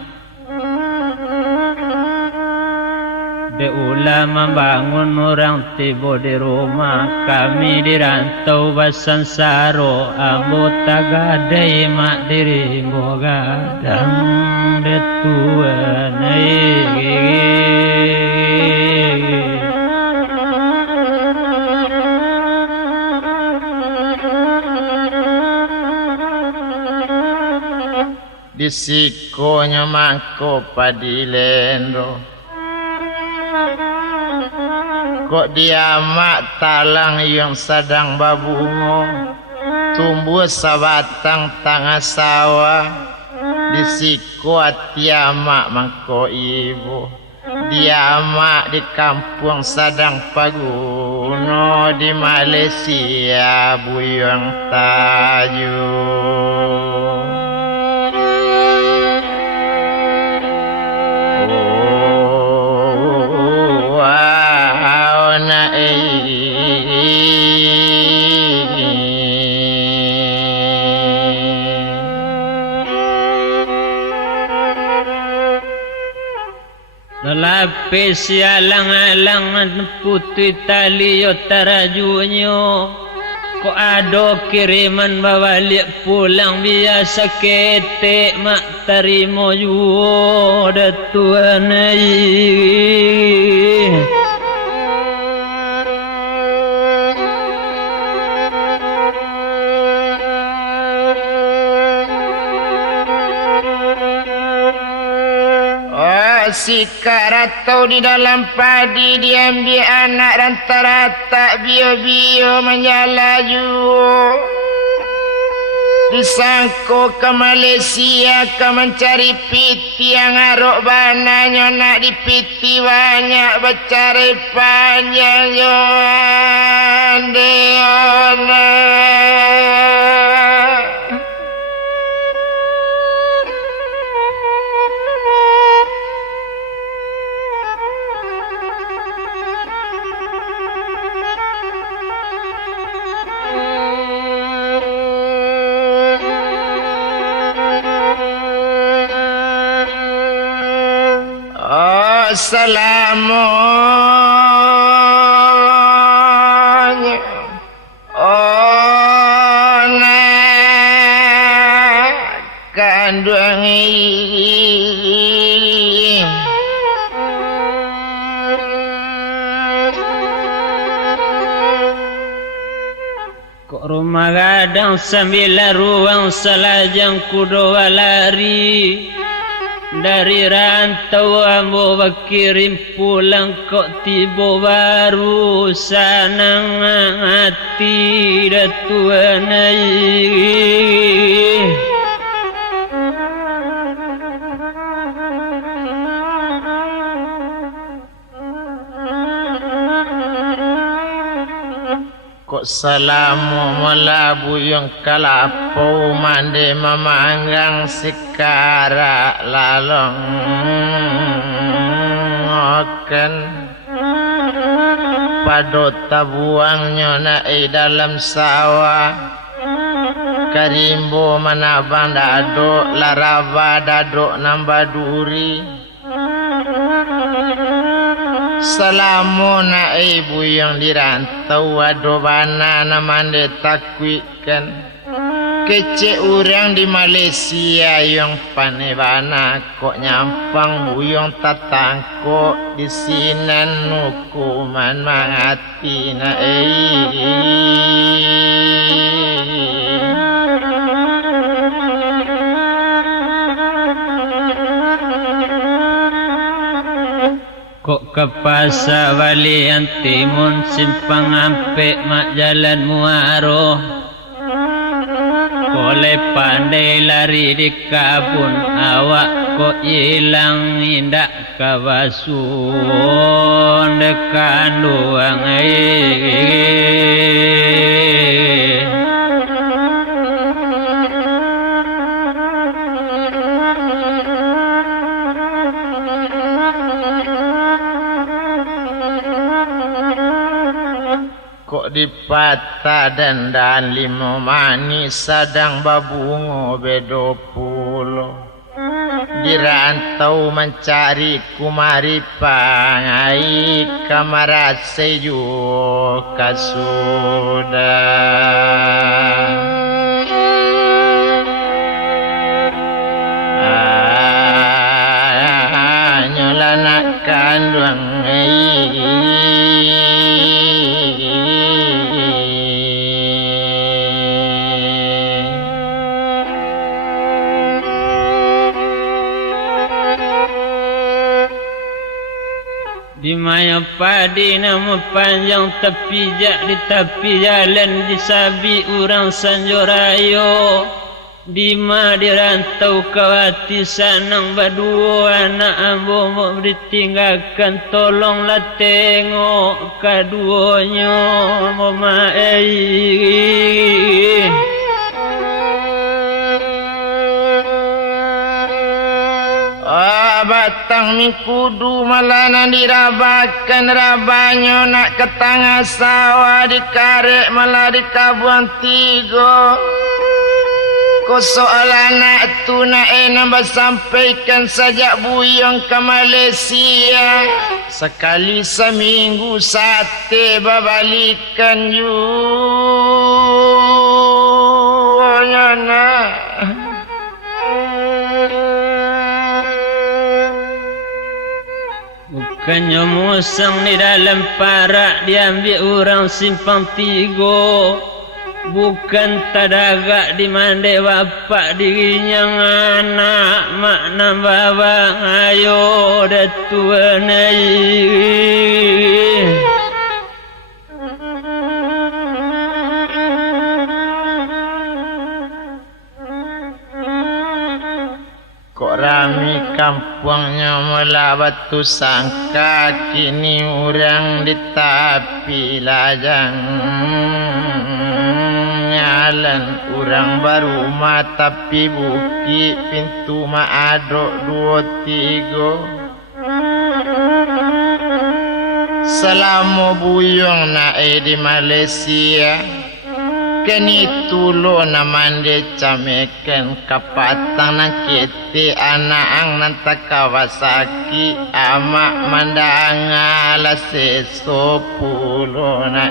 de ulama bangun orang tibo di rumah kami di rantau basansaro ambo tagadai mak diri mo gadang de tuan di sikonya mangko padilendo kok dia mak talang yang sedang babungo tumbuh sabatang tengah sawah di siko atia mak mangko ibu dia mak di kampung sedang paguno di Malaysia buyang tajuk lapis alang-alang putih tali yo tarajunyo kok ado kiriman bawalik pulang biasa ketek mak tarimo juo datuan si karatau di dalam padi diambil anak rata-rata bio-bio menyalaju disangko ke Malaysia ke mencari piti yang arok bananya nak dipiti banyak bercari panjang joan deona Salamunya ona kandungi Kok rumah gadang sambil ruang selajang kudoa lari. Dari rantau ambo berkirim pulang kok tiba baru sanang hati datuanai. Kok salamu melabu yang kalapau mande memanggang sikara lalong ngoken padot tabuangnya naik dalam sawah karimbo manabang dadok larava dadok nambah duri. Salamu na ibu yang dirantau adobana namande takwikan kece orang di Malaysia yang panebana kok nyampang buyong tatangko di sinan hukuman mangati na Kok ke pasar balian timun simpang ampe mak jalan muaro. Koleh pandai lari di kabun awak kok hilang indak kawasun dekat luang kok di patah dan limo manis sadang babungo bedo pulo dirantau mencari kumari pangai kamar seju kasuda nyolana kandung di maya padi nama panjang tepi jak di tepi jalan disabi orang sanjorayo di ma dirantau kawati sanang badua anak ambo mau ditinggalkan tolonglah tengok kaduanya mama batang mikudu malana dirabakan rabanyo nak ke tengah sawah dikarek malah di kabuan tiga. Ko soal anak tu nak nambah sampaikan sajak buyong ke Malaysia sekali seminggu sate babalikan you nyana. Bukannya musang di dalam parak diambil orang simpang tiga. Bukan tadagak di mande bapak dirinya anak mak nambah ayo datuanai. Kok rami kampungnya mula batu sangka kini orang di tepi lajang nyalan orang baru tapi bukit pintu maadok 2 3 selama buyong naik di Malaysia kini tulo namande cameken kapatang nang kete anak ang nanta Kawasaki amak mandanga la seso pulo na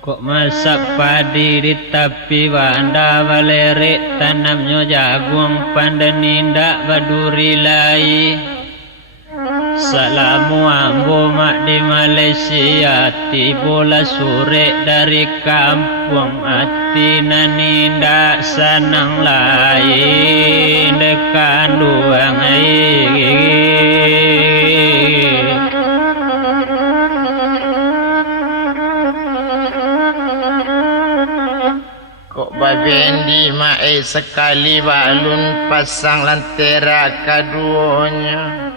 Kok masak padi di tepi banda balerek tanamnya jagung pandanindak baduri lai. Salamu ambo mak di Malaysia tibola sore dari kampung hati nanindak sanang lain dekan duang kok babendi mae sekali balun pasang lantera kaduanya.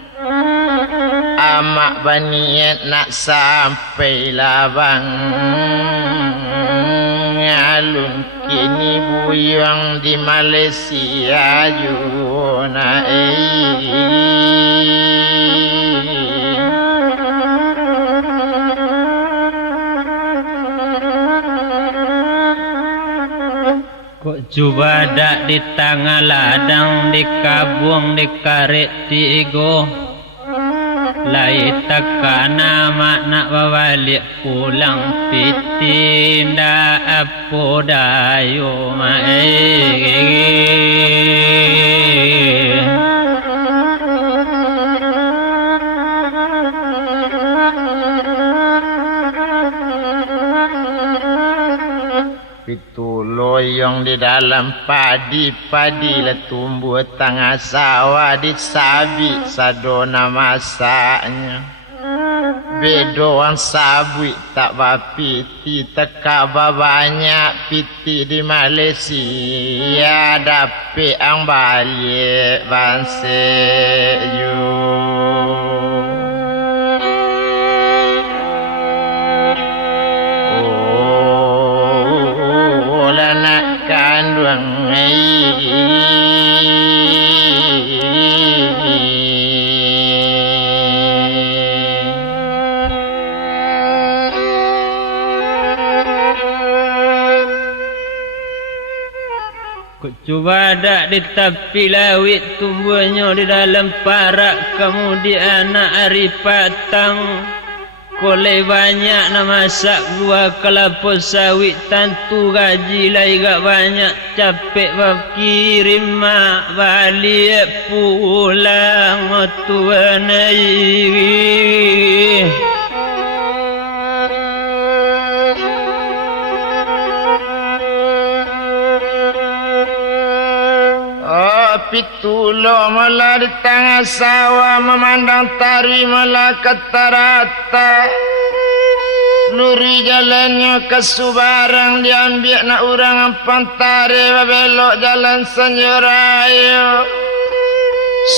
Amak baniat nak sampai labang alun kini buyang di Malaysia juna kok coba dak di tengah ladang di kabung di karet tigo. Lai takana mak nak balik pulang pitinda apo dayo mae. Pituluyong di dalam padi-padi lah tumbuh tengah sawah disabi sadona masaknya. Bedoang sabui tak bapiti teka banyak piti di Malaysia dape ang balik bangse you. Coba dak di tepi lawit tumbuhnya di dalam parak kemudian anak hari patang. Kolej banyak nak masak dua kelapa sawit tentu gaji lai gak banyak capek berkirim mak balik pulang tuan ai. Pitulo malah di tengah sawah memandang tari malah ketarata. Luri jalannya ke Subarang diambil nak urang pantare belok jalan Senjarayo.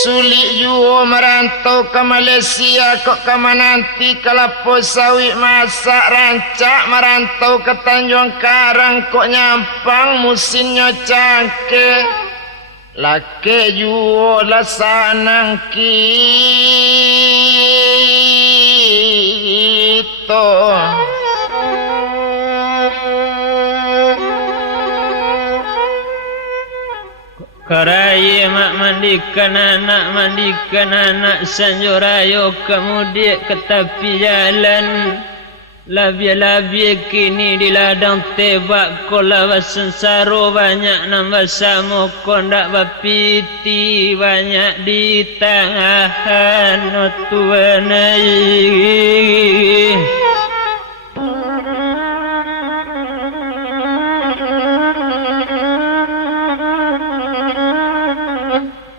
Sulit juga merantau ke Malaysia kok kama nanti kelapa sawit masak rancak merantau ke Tanjung Karang kok nyampang musimnya cangke. Laki juo la sanang kita. Karaya mak mandikan anak Sanjarayo kemudian ke tepi jalan. Labia-labia kini di ladang tebak kola basensaro banyak nambah samo kondak bapiti banyak di tangan tuan ai.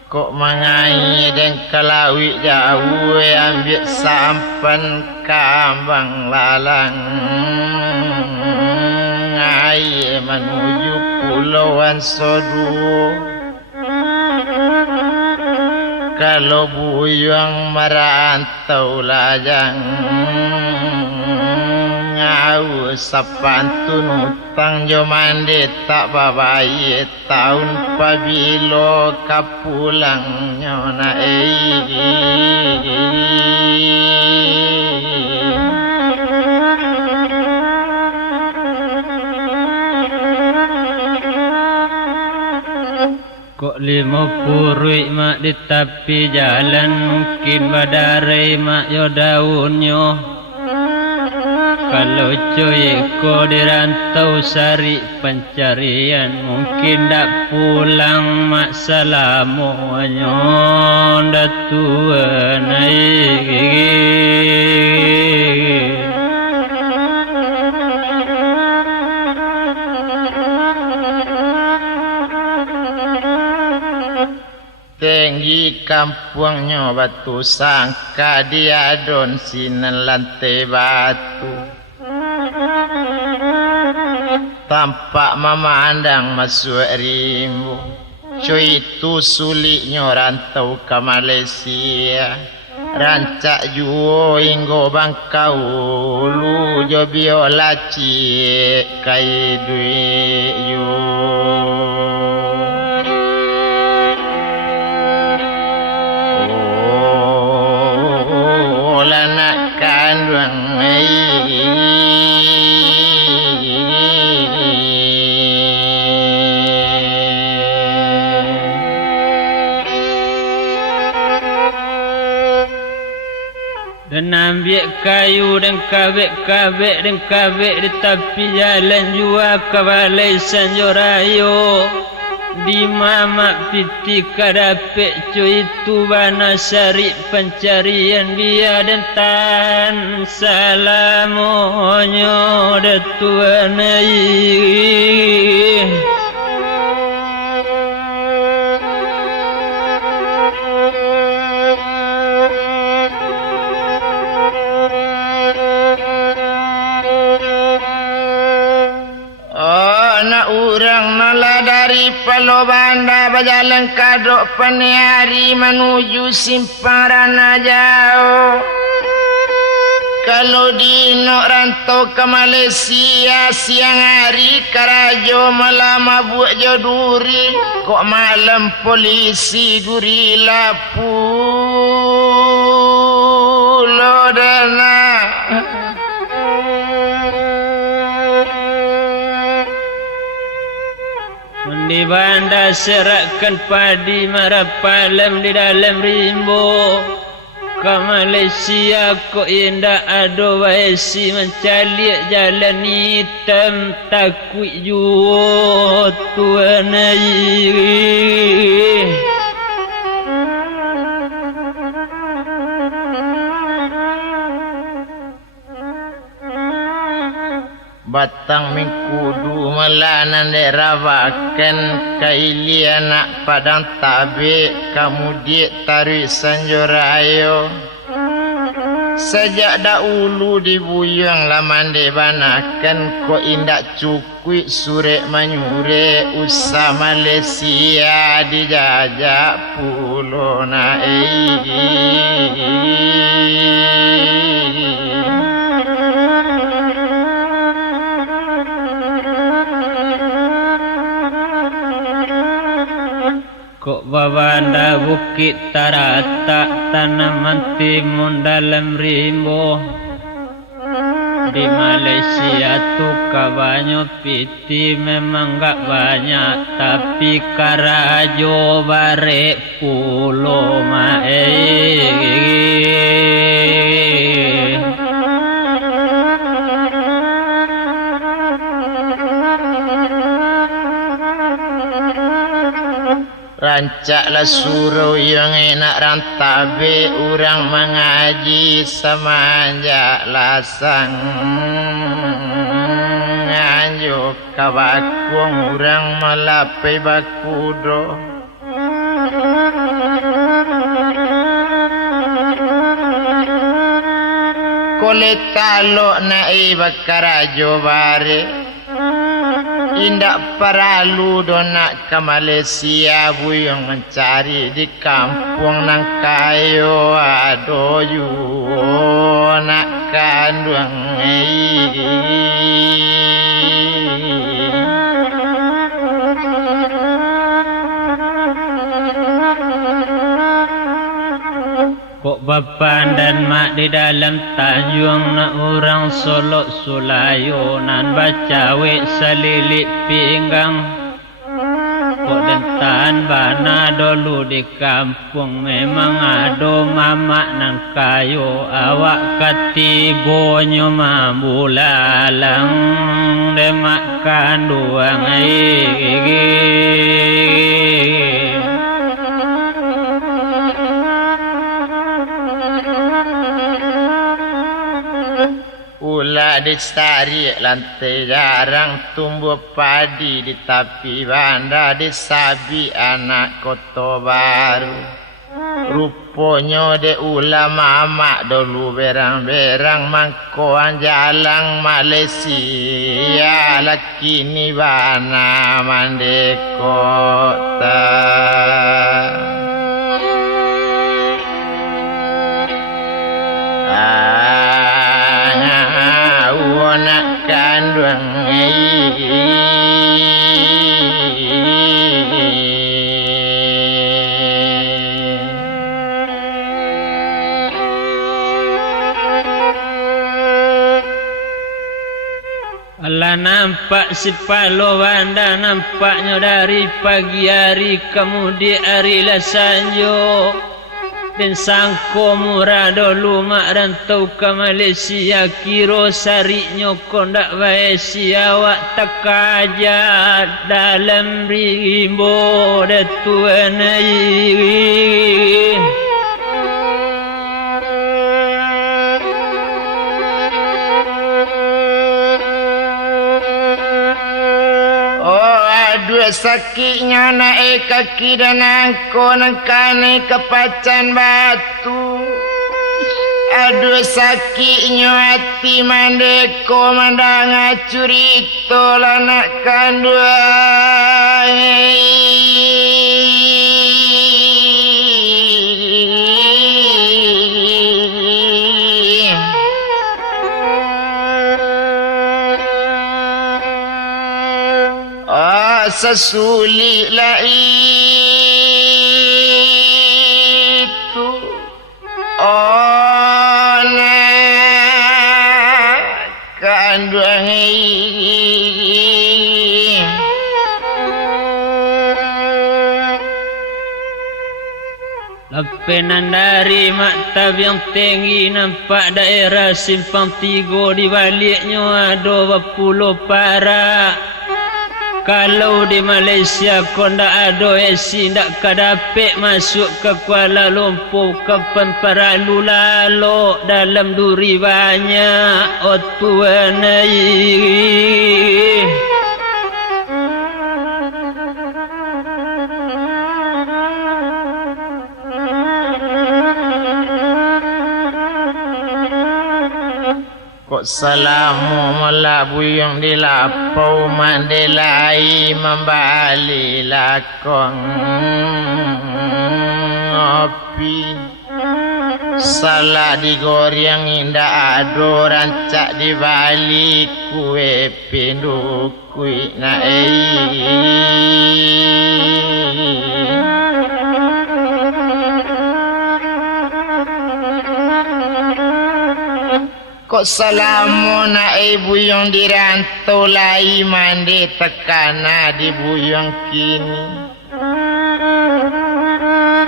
Kok mangai dan kalawi jauh ambil sampan kambang lalang ai menuju Pulauan Sodu. Kalau buyang merantau lajang ngau sapantun utang jo mandi tak babaye tahun pabilo kapulang nyona kok 50 mak di tepi jalan mungkin badarai mak yo daunnya. Kalau cuy ko di rantau sari pencarian mungkin dak pulang mak salamuanyo dah tua naik. Tinggi kampungnya batu sangka dia don sinan lantai batu. Tampak memandang masuk rimbu. Cuy itu sulitnya rantau ke Malaysia. Rancak juo hingga Bangkau lu jo biola cik kai duit you. Dan ambil kayu dan kabek-kabek dan kabek di tepi jalan jua ke balai Sanjorayo. Di mamak piti kadapek cuy itu bana sari pencarian biar dan tan salamonyo datuan naik. Palo Banda berjalan kadok peniari menuju Simpang jauh. Kalau di nok rantau ke Malaysia siang hari karajo malam mabuk joduri. Kok malam polisi gurila Pulau Dana. Di Banda serakkan padi marah palem di dalam rimbo. Ke Malaysia kok indah ado waisi mencalik jalan hitam takut juo tuan air. Batang mingkudu melanan derawakan kailia nak padang tabe kamu diet tarik Sanjorayo. Sejak dahulu dibuyang laman debanakan ko indak cukui surek manyure usah Malaysia dijajak pulau naik. Kok Banda bukit tarata tanaman timun dalam rimbo. Di Malaysia tu kabanyo piti memang gak banyak, tapi karajo barek pulau mae. Rancaklah suruh yang enak rantabe orang mengaji semanjak lasang nganjuk kabakung orang melapai bakudo. Koleta lo naik bakarajo bare. Indak perlu donak ke Malaysia buyang mencari di kampung nang kayo ado yu nak kandung Kok bapak dan mak di dalam Tanjung nak orang solok sulayo nan baca wek salilit pinggang. Kok dan Keadaan bana dulu di kampung memang ado mama nang kayu awak katibonyo mambulalang demak kanduang Ula dicari lantai jarang tumbuh padi di tepi banda disabi anak koto baru. Rupanya de ula mama dulu berang-berang mangkoan jalang Malaysia laki ni bana mande kota. Nak kandung Allah nampak si Palo Wanda nampaknya dari pagi hari kemudian hari lah sanjo. Dan sangko murah dulu mak rantau ke Malaysia kiro sariknya kondak bae siawak takaja dalam rimbo datuan dua sakitnya naik kaki dan angko nangkane kepacan batu. Aduh sakitnya hati mandeko mandang curito lanak kanduai. Sesulit lah itu nak kandung lepenan dari maktab yang tinggi nampak daerah simpang tiga di baliknya ada berpuluh parak. Kalau di Malaysia kau ndak ada esi ndak kadapek masuk ke Kuala Lumpur ke Pemperalu lalu dalam duri banyak tuan kok salamu melabuyung di lapau mandelai membali lakong ngopi salah digoreng indah ado rancak di bali kue pindukui kok salamu na buyong dirantau lai mandi tekana di buyong kini.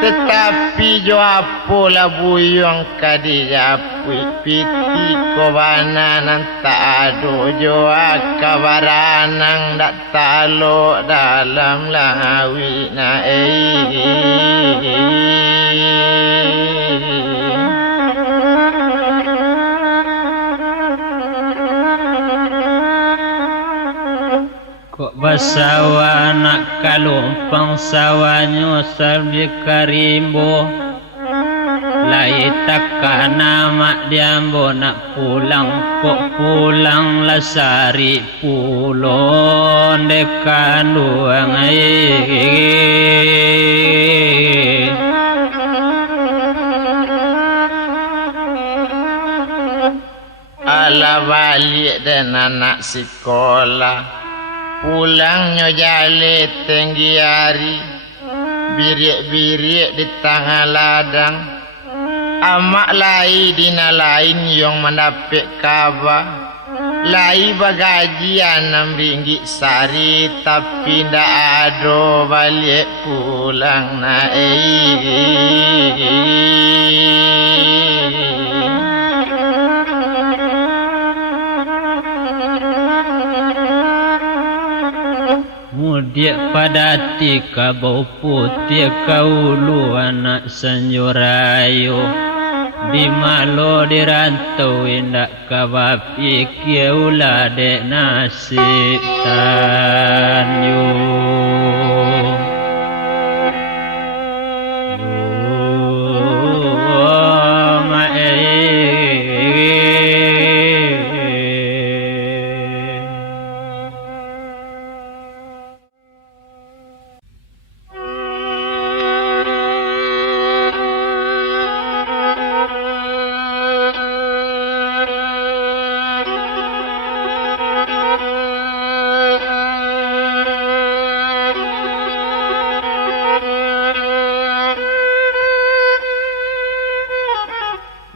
Tetapi jo apola buyong kadi japui piti ko bana nanta ado jo akabaranang dak talo dalam lawi na kok basawa nak kalumpang sawanya sambil karimbo lai takana mak diambo nak pulang kok pulang lasari pulon dekan duang ala balik dan anak sekolah pulangnya jale tinggi hari birik-birik di tengah ladang amak lai dina lain yang mendapat kabar Lai bagajian RM6 sari tapi ndak ado balik pulang Mudik pada tika bau putih kaulu anak sanjurayo di malo di rantau indak kawa pikir ulah dek nasib tanyu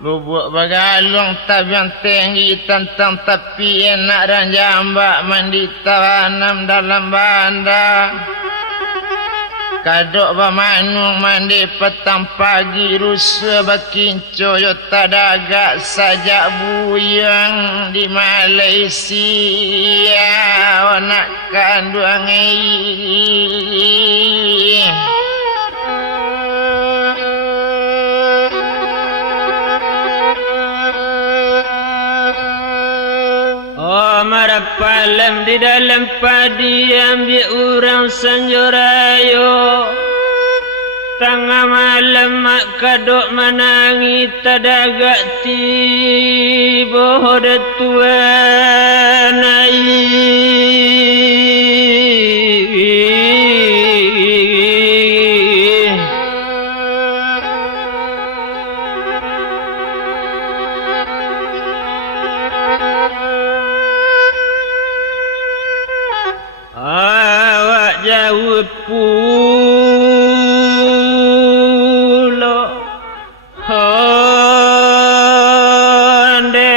Lubuk bagalung tabiang tinggi tentang tapi enak dan jambak mandi tanam dalam banda. Kadok bamanung mandi petang pagi rusuh bakinco yo tadagak sajak buyang di Malaysia anak kandung Malam di dalam padi ambil orang sanjurayo tengah malam mak kadok menangi tadagak tiba hoda tuan pulo honde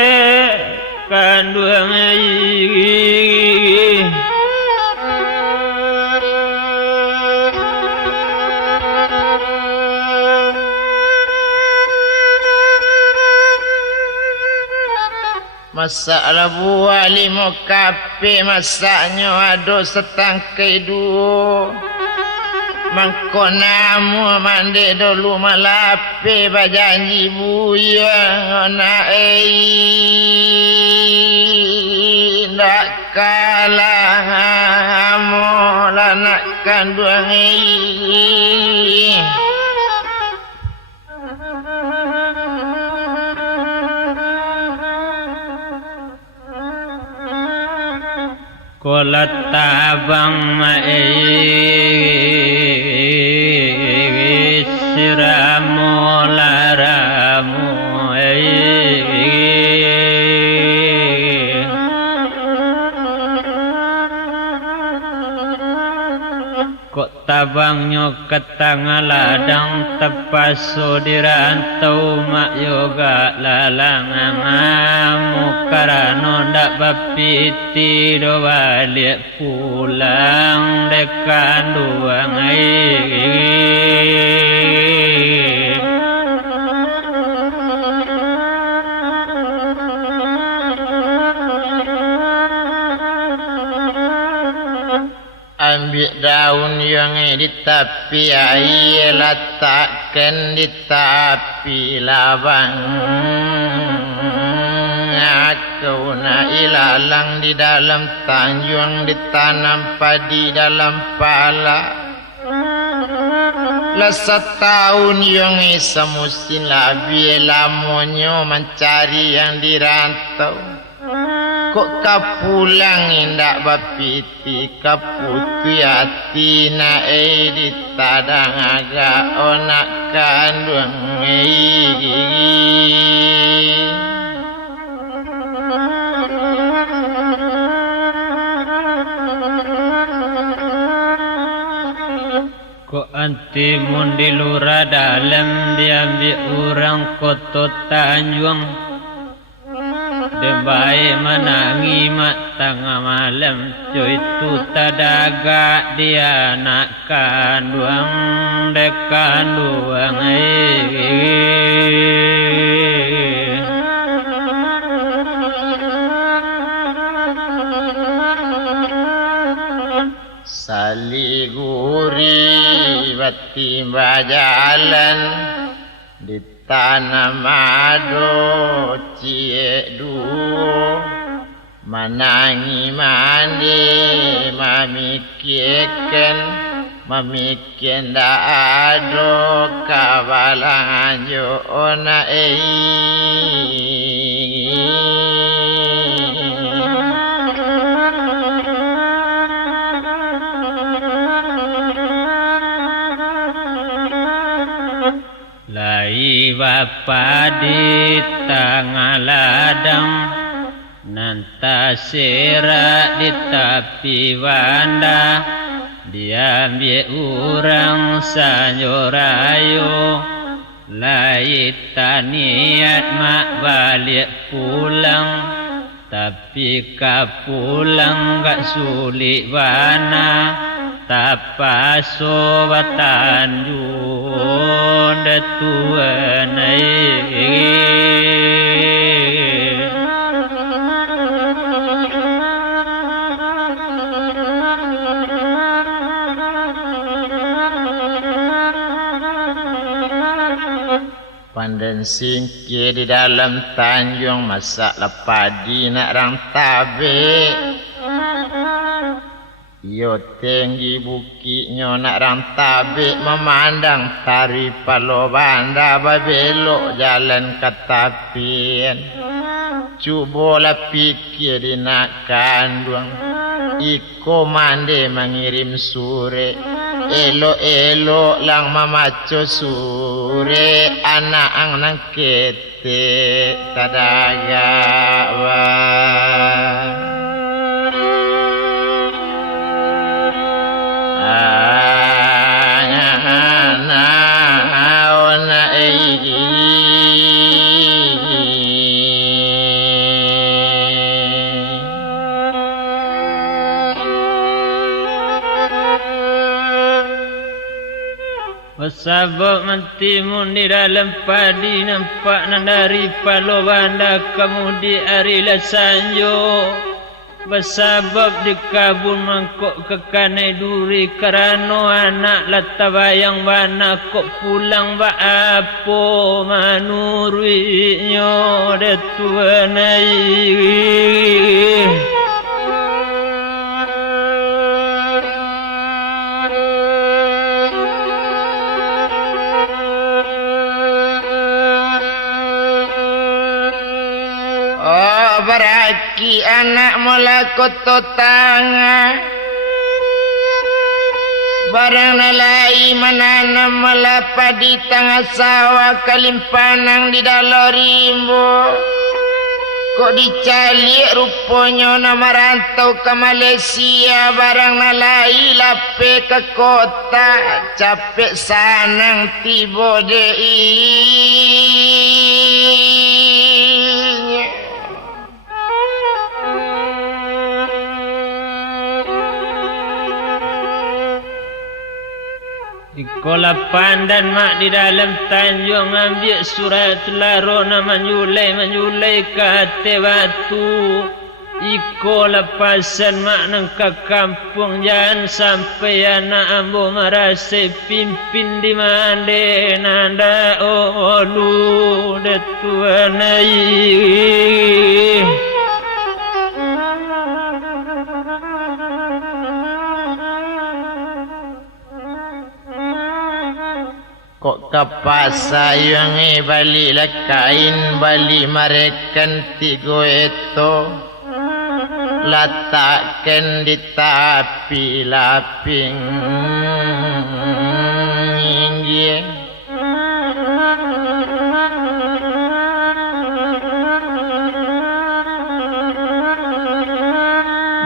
kandung masalah buah limo kape masaknya ado setangkai dua mangkonamu mandi dulu malape bajanji buyang ona ndak kalah amola nak kandung kolat tabang siramu laramu kok tabangnya ketang ladang tepaso dirantau mak yoga lalangangamu karano ndak bapiti do balik pulang dekan duang ambil daun yang di tepi air letakkan di tepi labang aku nak ilalang di dalam tanjung ditanam padi dalam pala lesat tahun yang semusim lebih lamonyo mencari yang dirantau kok kapulang indak bapiti kaputu hati na di tadang agak onak kandung kok anti mundi lura dalam diambil orang koto Tanjung Dembai menangi mak tengah malam cuy tu tadaga dia nak kanduang dekan duang Saliguri batimba jalan di tanah mado cie duo manangi mandi mamikien da ado kabalangan jo ona Lai bapa di tengah ladang nanta sera di tepi wanda diambil orang sanyorayo lai taniat mak balik pulang tapi kapulang gak sulit wana tapaso batanjun detuan Pandan singkir di dalam tanjung masak lepadi nak rang tabe. Yo tinggi bukitnya nak rang tabe memandang tari palo banda babelok jalan ke tapian. Cubalah pikir di nak kandung iko mande mengirim sure elok-elok lang mamaco sure anak ang nang kete tadagawa Sabab mentimun di dalam padi nampak dari palo banda kamu di arilah sanjo. Bersabab di kabun mangkok ke kanai duri kerana anak lata bayang bana kok pulang ba apo manurwinya detuanai. Baraki anak mula koto tanga barang nalai menanam mula padi tengah sawah kalimpanang di dalam rimbo kok dicalik rupanya nama rantau ke Malaysia barang nalai lape ke kota capek sanang tiba deinya. Ikola pandan mak di dalam tanjung ambil surat laro na menyulai ke hati batu. Ikola pasan mak nang ke kampung jangan sampai anak ambo merasa pimpin di mande nanda olu detuanai. Kok kapasayang balik lah kain balik marekan tigo itu letakkan di tapi laping ingin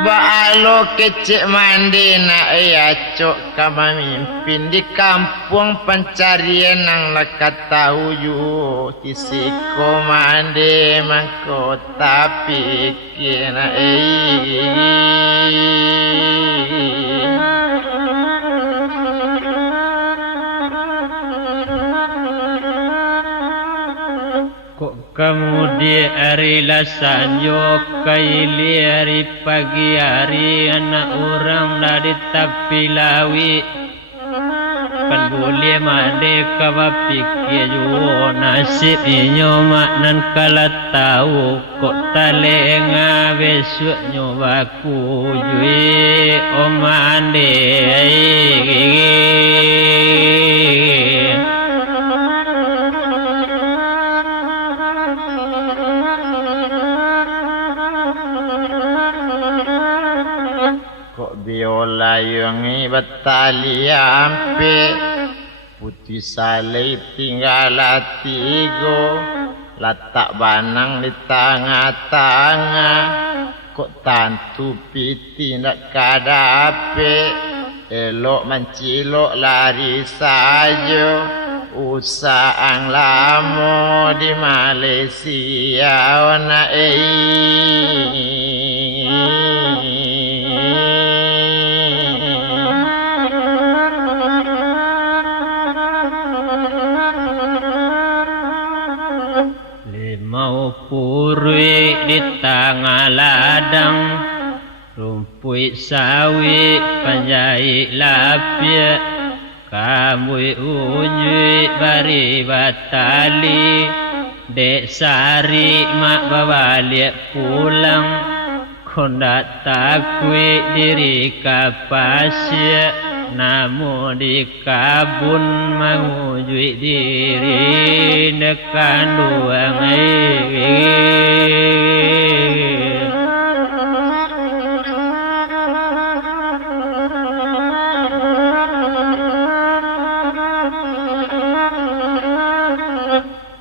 Baalo kecik mandi nak ya cok kama mimpin di kampung pencarian nang lekat tahu yu tisiko mandi mangko tapi kena Kamu di hari lasanyo kaili hari pagi hari anak orang dari tapi lawi kan boleh made kawa pikir jo nasib inyo maknan kala tahu kok talenga besok nyobaku jui omande biola yungi batali ampe putih salai tinggal tigo letak banang di tengah-tengah kok tantu piti nak kadape elok mencilok lari saja usang lamo di Malaysia wana mau purwi di tengah ladang rumput sawi panjai lapia kambui unjui bari batali dek sari mak babalik pulang kondak takui diri kapasya namun di kabun mengujui diri dekan duang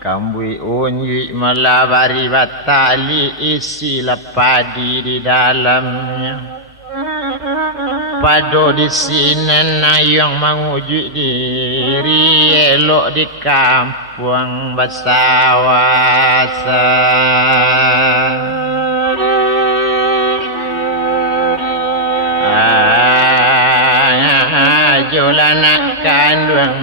kambui unjui melabari batali isi lepadi di dalamnya pado di sini nayong menguji diri elok di kampung basawasan jola nak kandung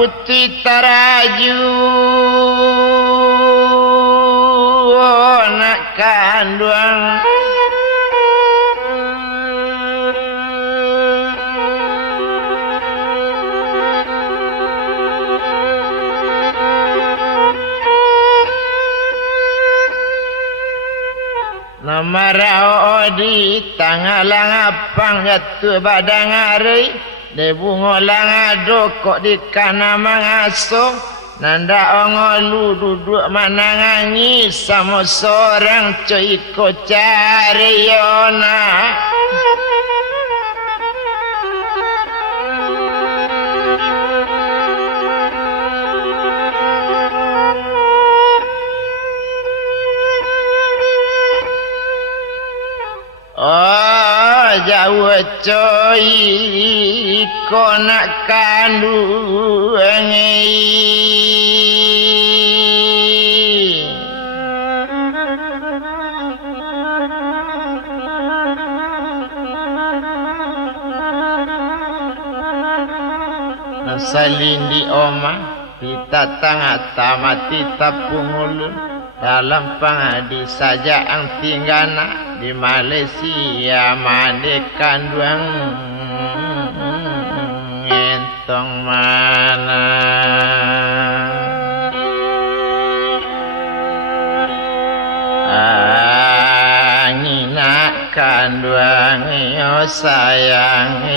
putih teraju nak kandung Namarao di tangah langapang jatuh badang hari de bungo langado kok di kana mangasuh nanda ongolu duduk manangangi sama seorang coiko cari yona jauh coy ko nak kandung salin di omah kita tengah tamat kita pungulun dalam pangadi saja ang tinggana di Malaysia madekan duang entong mana angina kanduang yo sayang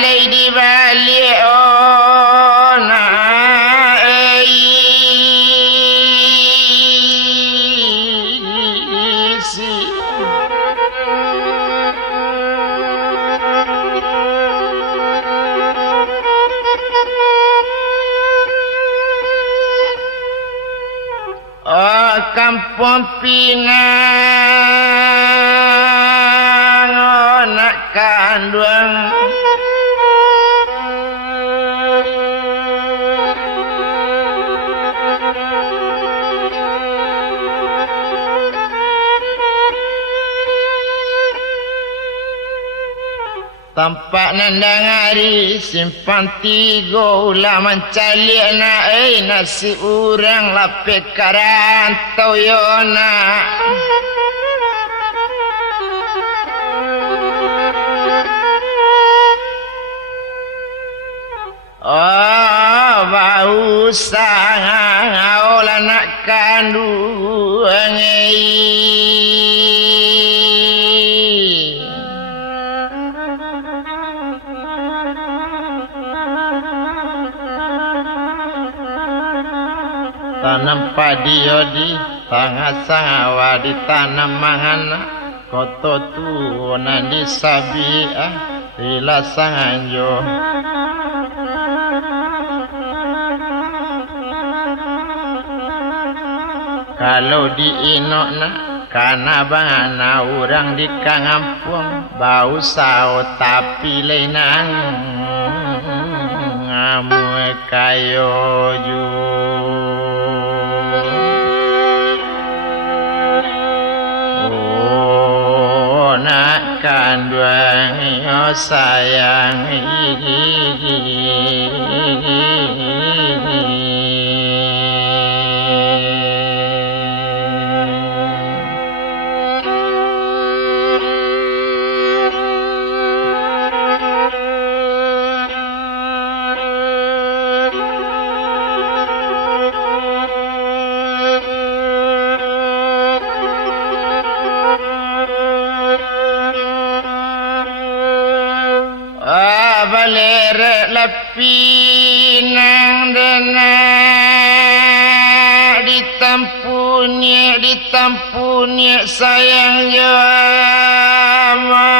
Lady Bali ona isi oh kampung Pinang ona kanduang tampak nandang hari simpan tiga ulah mencalik na nasi urang lapik karantau yona oh bau sangang olah nak kandung tanam padi yodi tangah sangawa di tanam mangana koto tu nandi sabia rila sanganjo kalau di inokna kana bangana orang di kangampung bau sao tapi lenang ngamu kayo ju nak kanduang yo sayang balere lapinang dana ditampunya sayang jama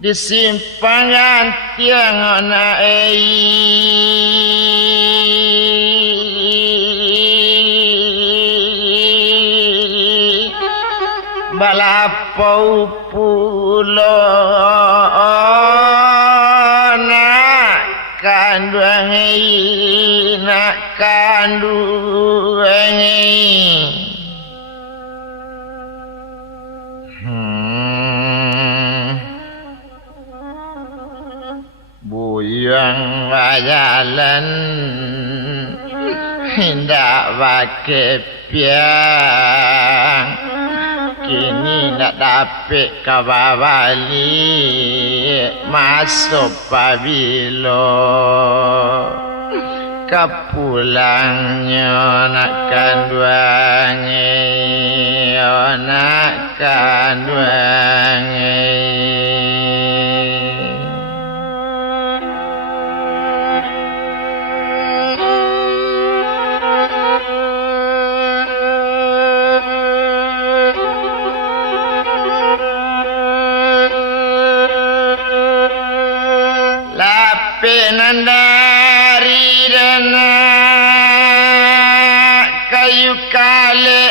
disimpan tiang ona balapau pulo nak kanduang nak kanduang buyang wajalan hendak pakai piang kini nak dapat kababali masuk pabilo kapulangnya nak kanduange nak kanduange dari dana kayu kale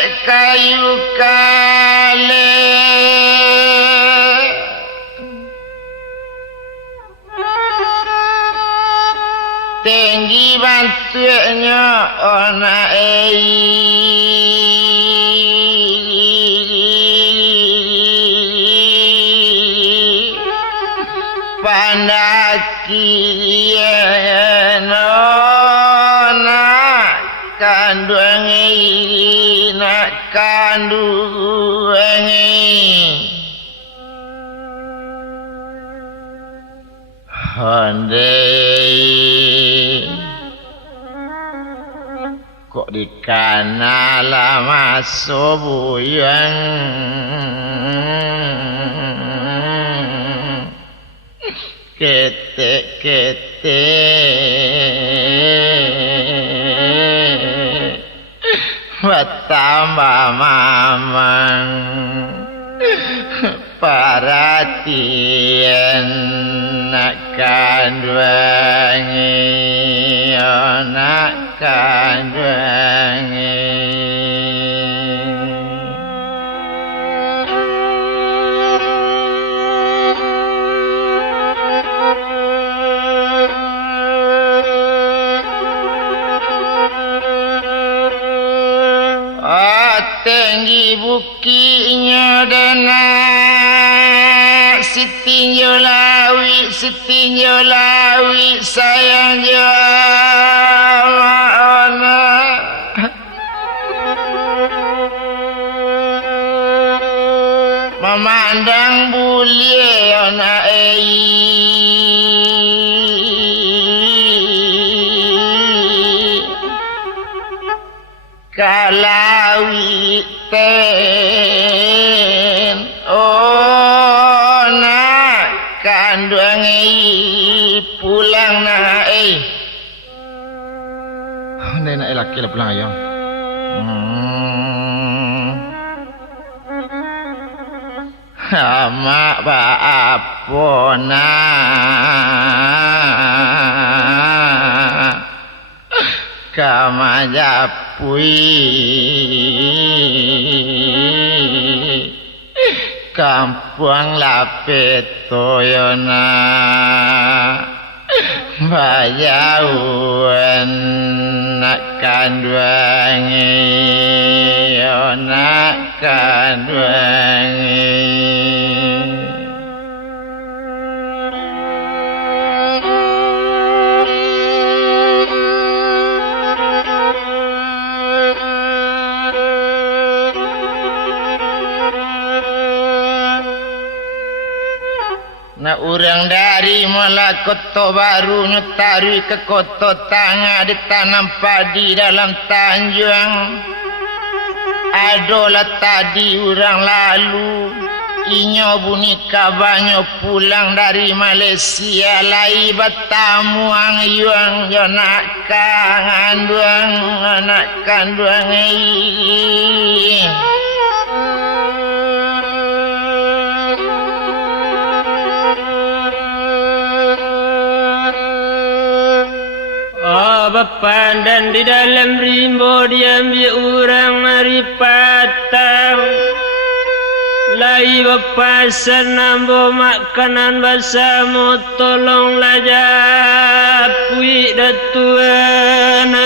tinggi bantunya ona pandaki nona kanduangi nak kanduangi Hondei kok di kanala masuk buyang kete bertambah mamang perhatian nak kanduangi nak kanduangi tinggi bukinya dana Siti Njolawi sayang jawabana memandang bulie ona kalawi ten nak kanduangi pulang na nenek laki lah pulang ayam mak baapona kamajapui kampung lapetoyona bayauan nak kanduangi nak kanduangi na urang dari mula kota baru nyetari ke kota tangga ditanam padi dalam tanjung adolah tadi urang lalu inyo bunyi kabanyo pulang dari Malaysia lai bertamu ang yuang yo nak kanduang anak kanduang Pandan di dalam rimbo diambil orang mari patang lai bepasan nambo makanan basamu tolonglah japui datuan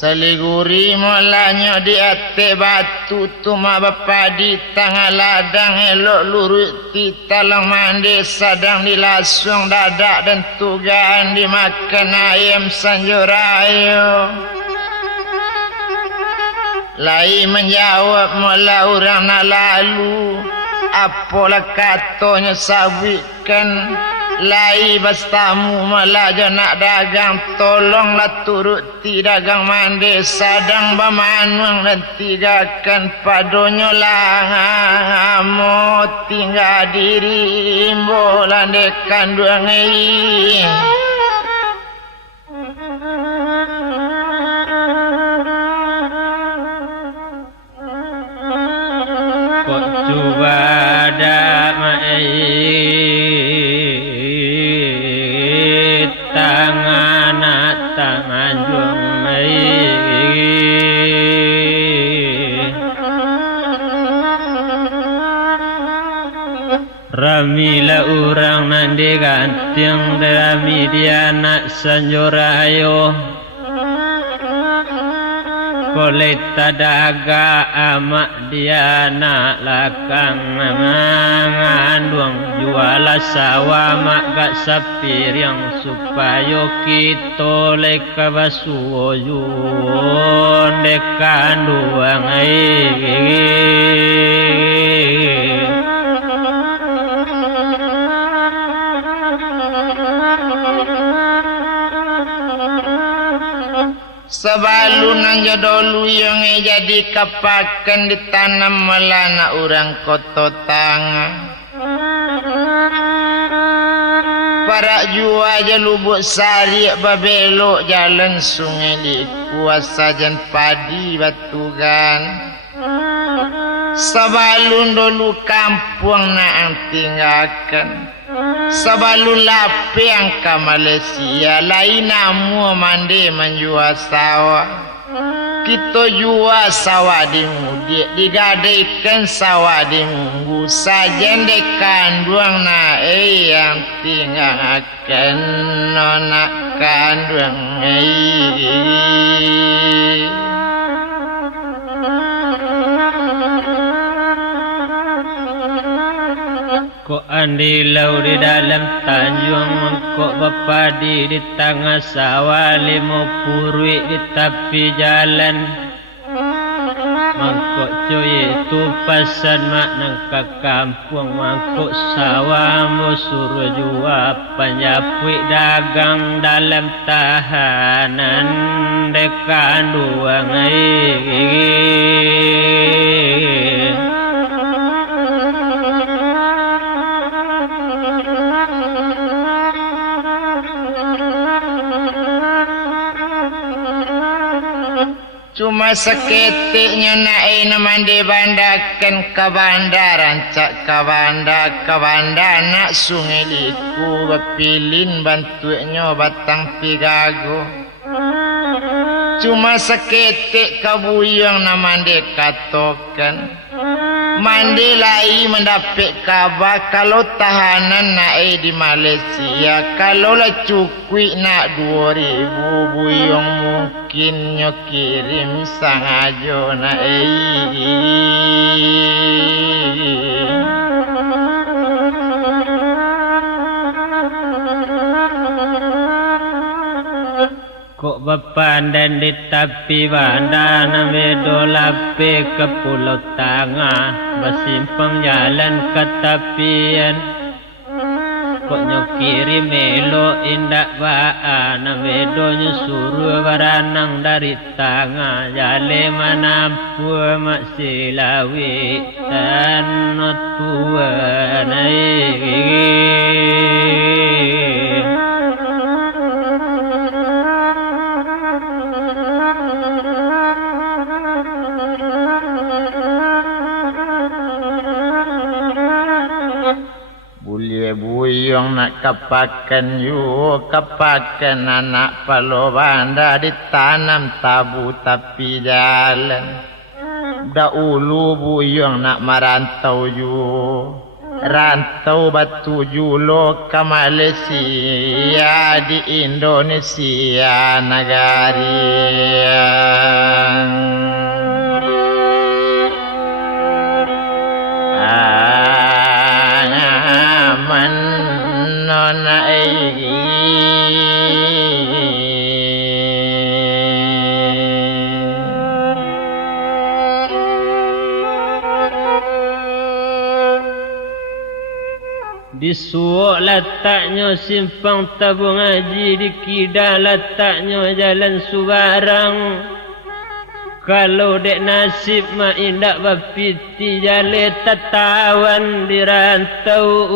Saliguri mulanya di ate batu tuma bapa di tengah ladang elok lurut di talang mandi sadang dilasung dadak dan tugaan dimakan ayam sanjurayo lai menjawab mula orang nak lalu apalah katanya sawikan lai bastamu malaja nak dagang tolonglah turuti dagang mande sadang bamanuang dan tigakan padonyo lah mo tinggal diri bolan dekan dua ngai kok coba ada mai tangan juang mai ramila urang nandi gantiang rami dia nak sanjorayo koleta daga amak dia nak lakang ngandung juala sawah mak gak sapir yang supaya kita leka basuo yun dekan duang Sebalun ang jadolu yang jadi kapakan ditanam melana orang koto tangan. Para jua aja lubuk sari babelok jalan sungai di kuasa jan padi batugan. Sebalun dulu kampung nak tinggalkan. Sebalun lapiang ke Malaysia lain namu mandi menjual sawah. Kita jual sawah di mudi digadaikan sawah di munggu sajen dekan duang na yang tinggalkan nonak kanduang kok andilau di dalam tanjung kok bapadi di tengah sawah limo purwi di tepi jalan mangkok cuy itu pasan mak nang ke kampung mangkok sawah mu suruh jua penjapui dagang dalam tahanan dekan dua cuma seketiknya naik mandi bandakan ke bandar rancak ke bandar nak sungai liku bepilin bantunya batang pigago cuma seketik kabuyang na mandi katokan mandi lai mendapat kabar kalau tahanan naik di Malaysia kalau lah cukui nak 2,000 buyong mungkin nyo kirim sangajo naik kok bepandan di tepi bandar namedo lape ke pulau tengah bersimpang jalan ke tepian kok nyokiri melo indak baa namedo nyusuruh baranang dari tengah jale manampu mak silawi dan tua naik buyong nak kapakan yu kapakan anak palo banda ditanam tabu tapi jalan dahulu buyong nak merantau yu rantau batu julo ke Malaysia di Indonesia negara Disuok letaknya simpang tabung haji, di kidal letaknya jalan Subarang. Kalau dek nasib mak indak bapiti jale tatawan di rantau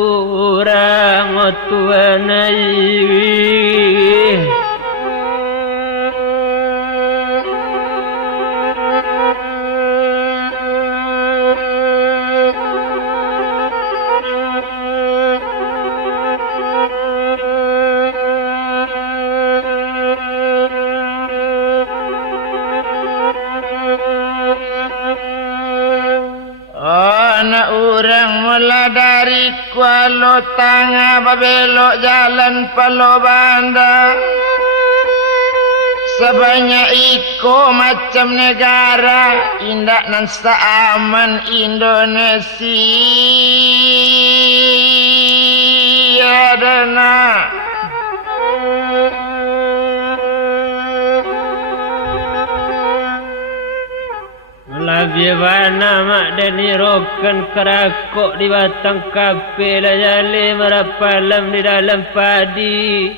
orang tuanai. Anak orang mula dari Kuala Tangah babelok jalan Palo Banda. Sebanyak iko macam negara indak nan aman Indonesia dana. Labia bana mak dani rokan kerakok di batang kape la jale merapalam di dalam padi.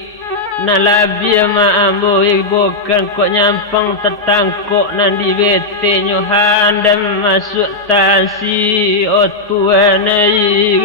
Na labia mak ambo ibokan kok nyampang tetangkok nan di bete nyohandam masuk tansi o tuanai.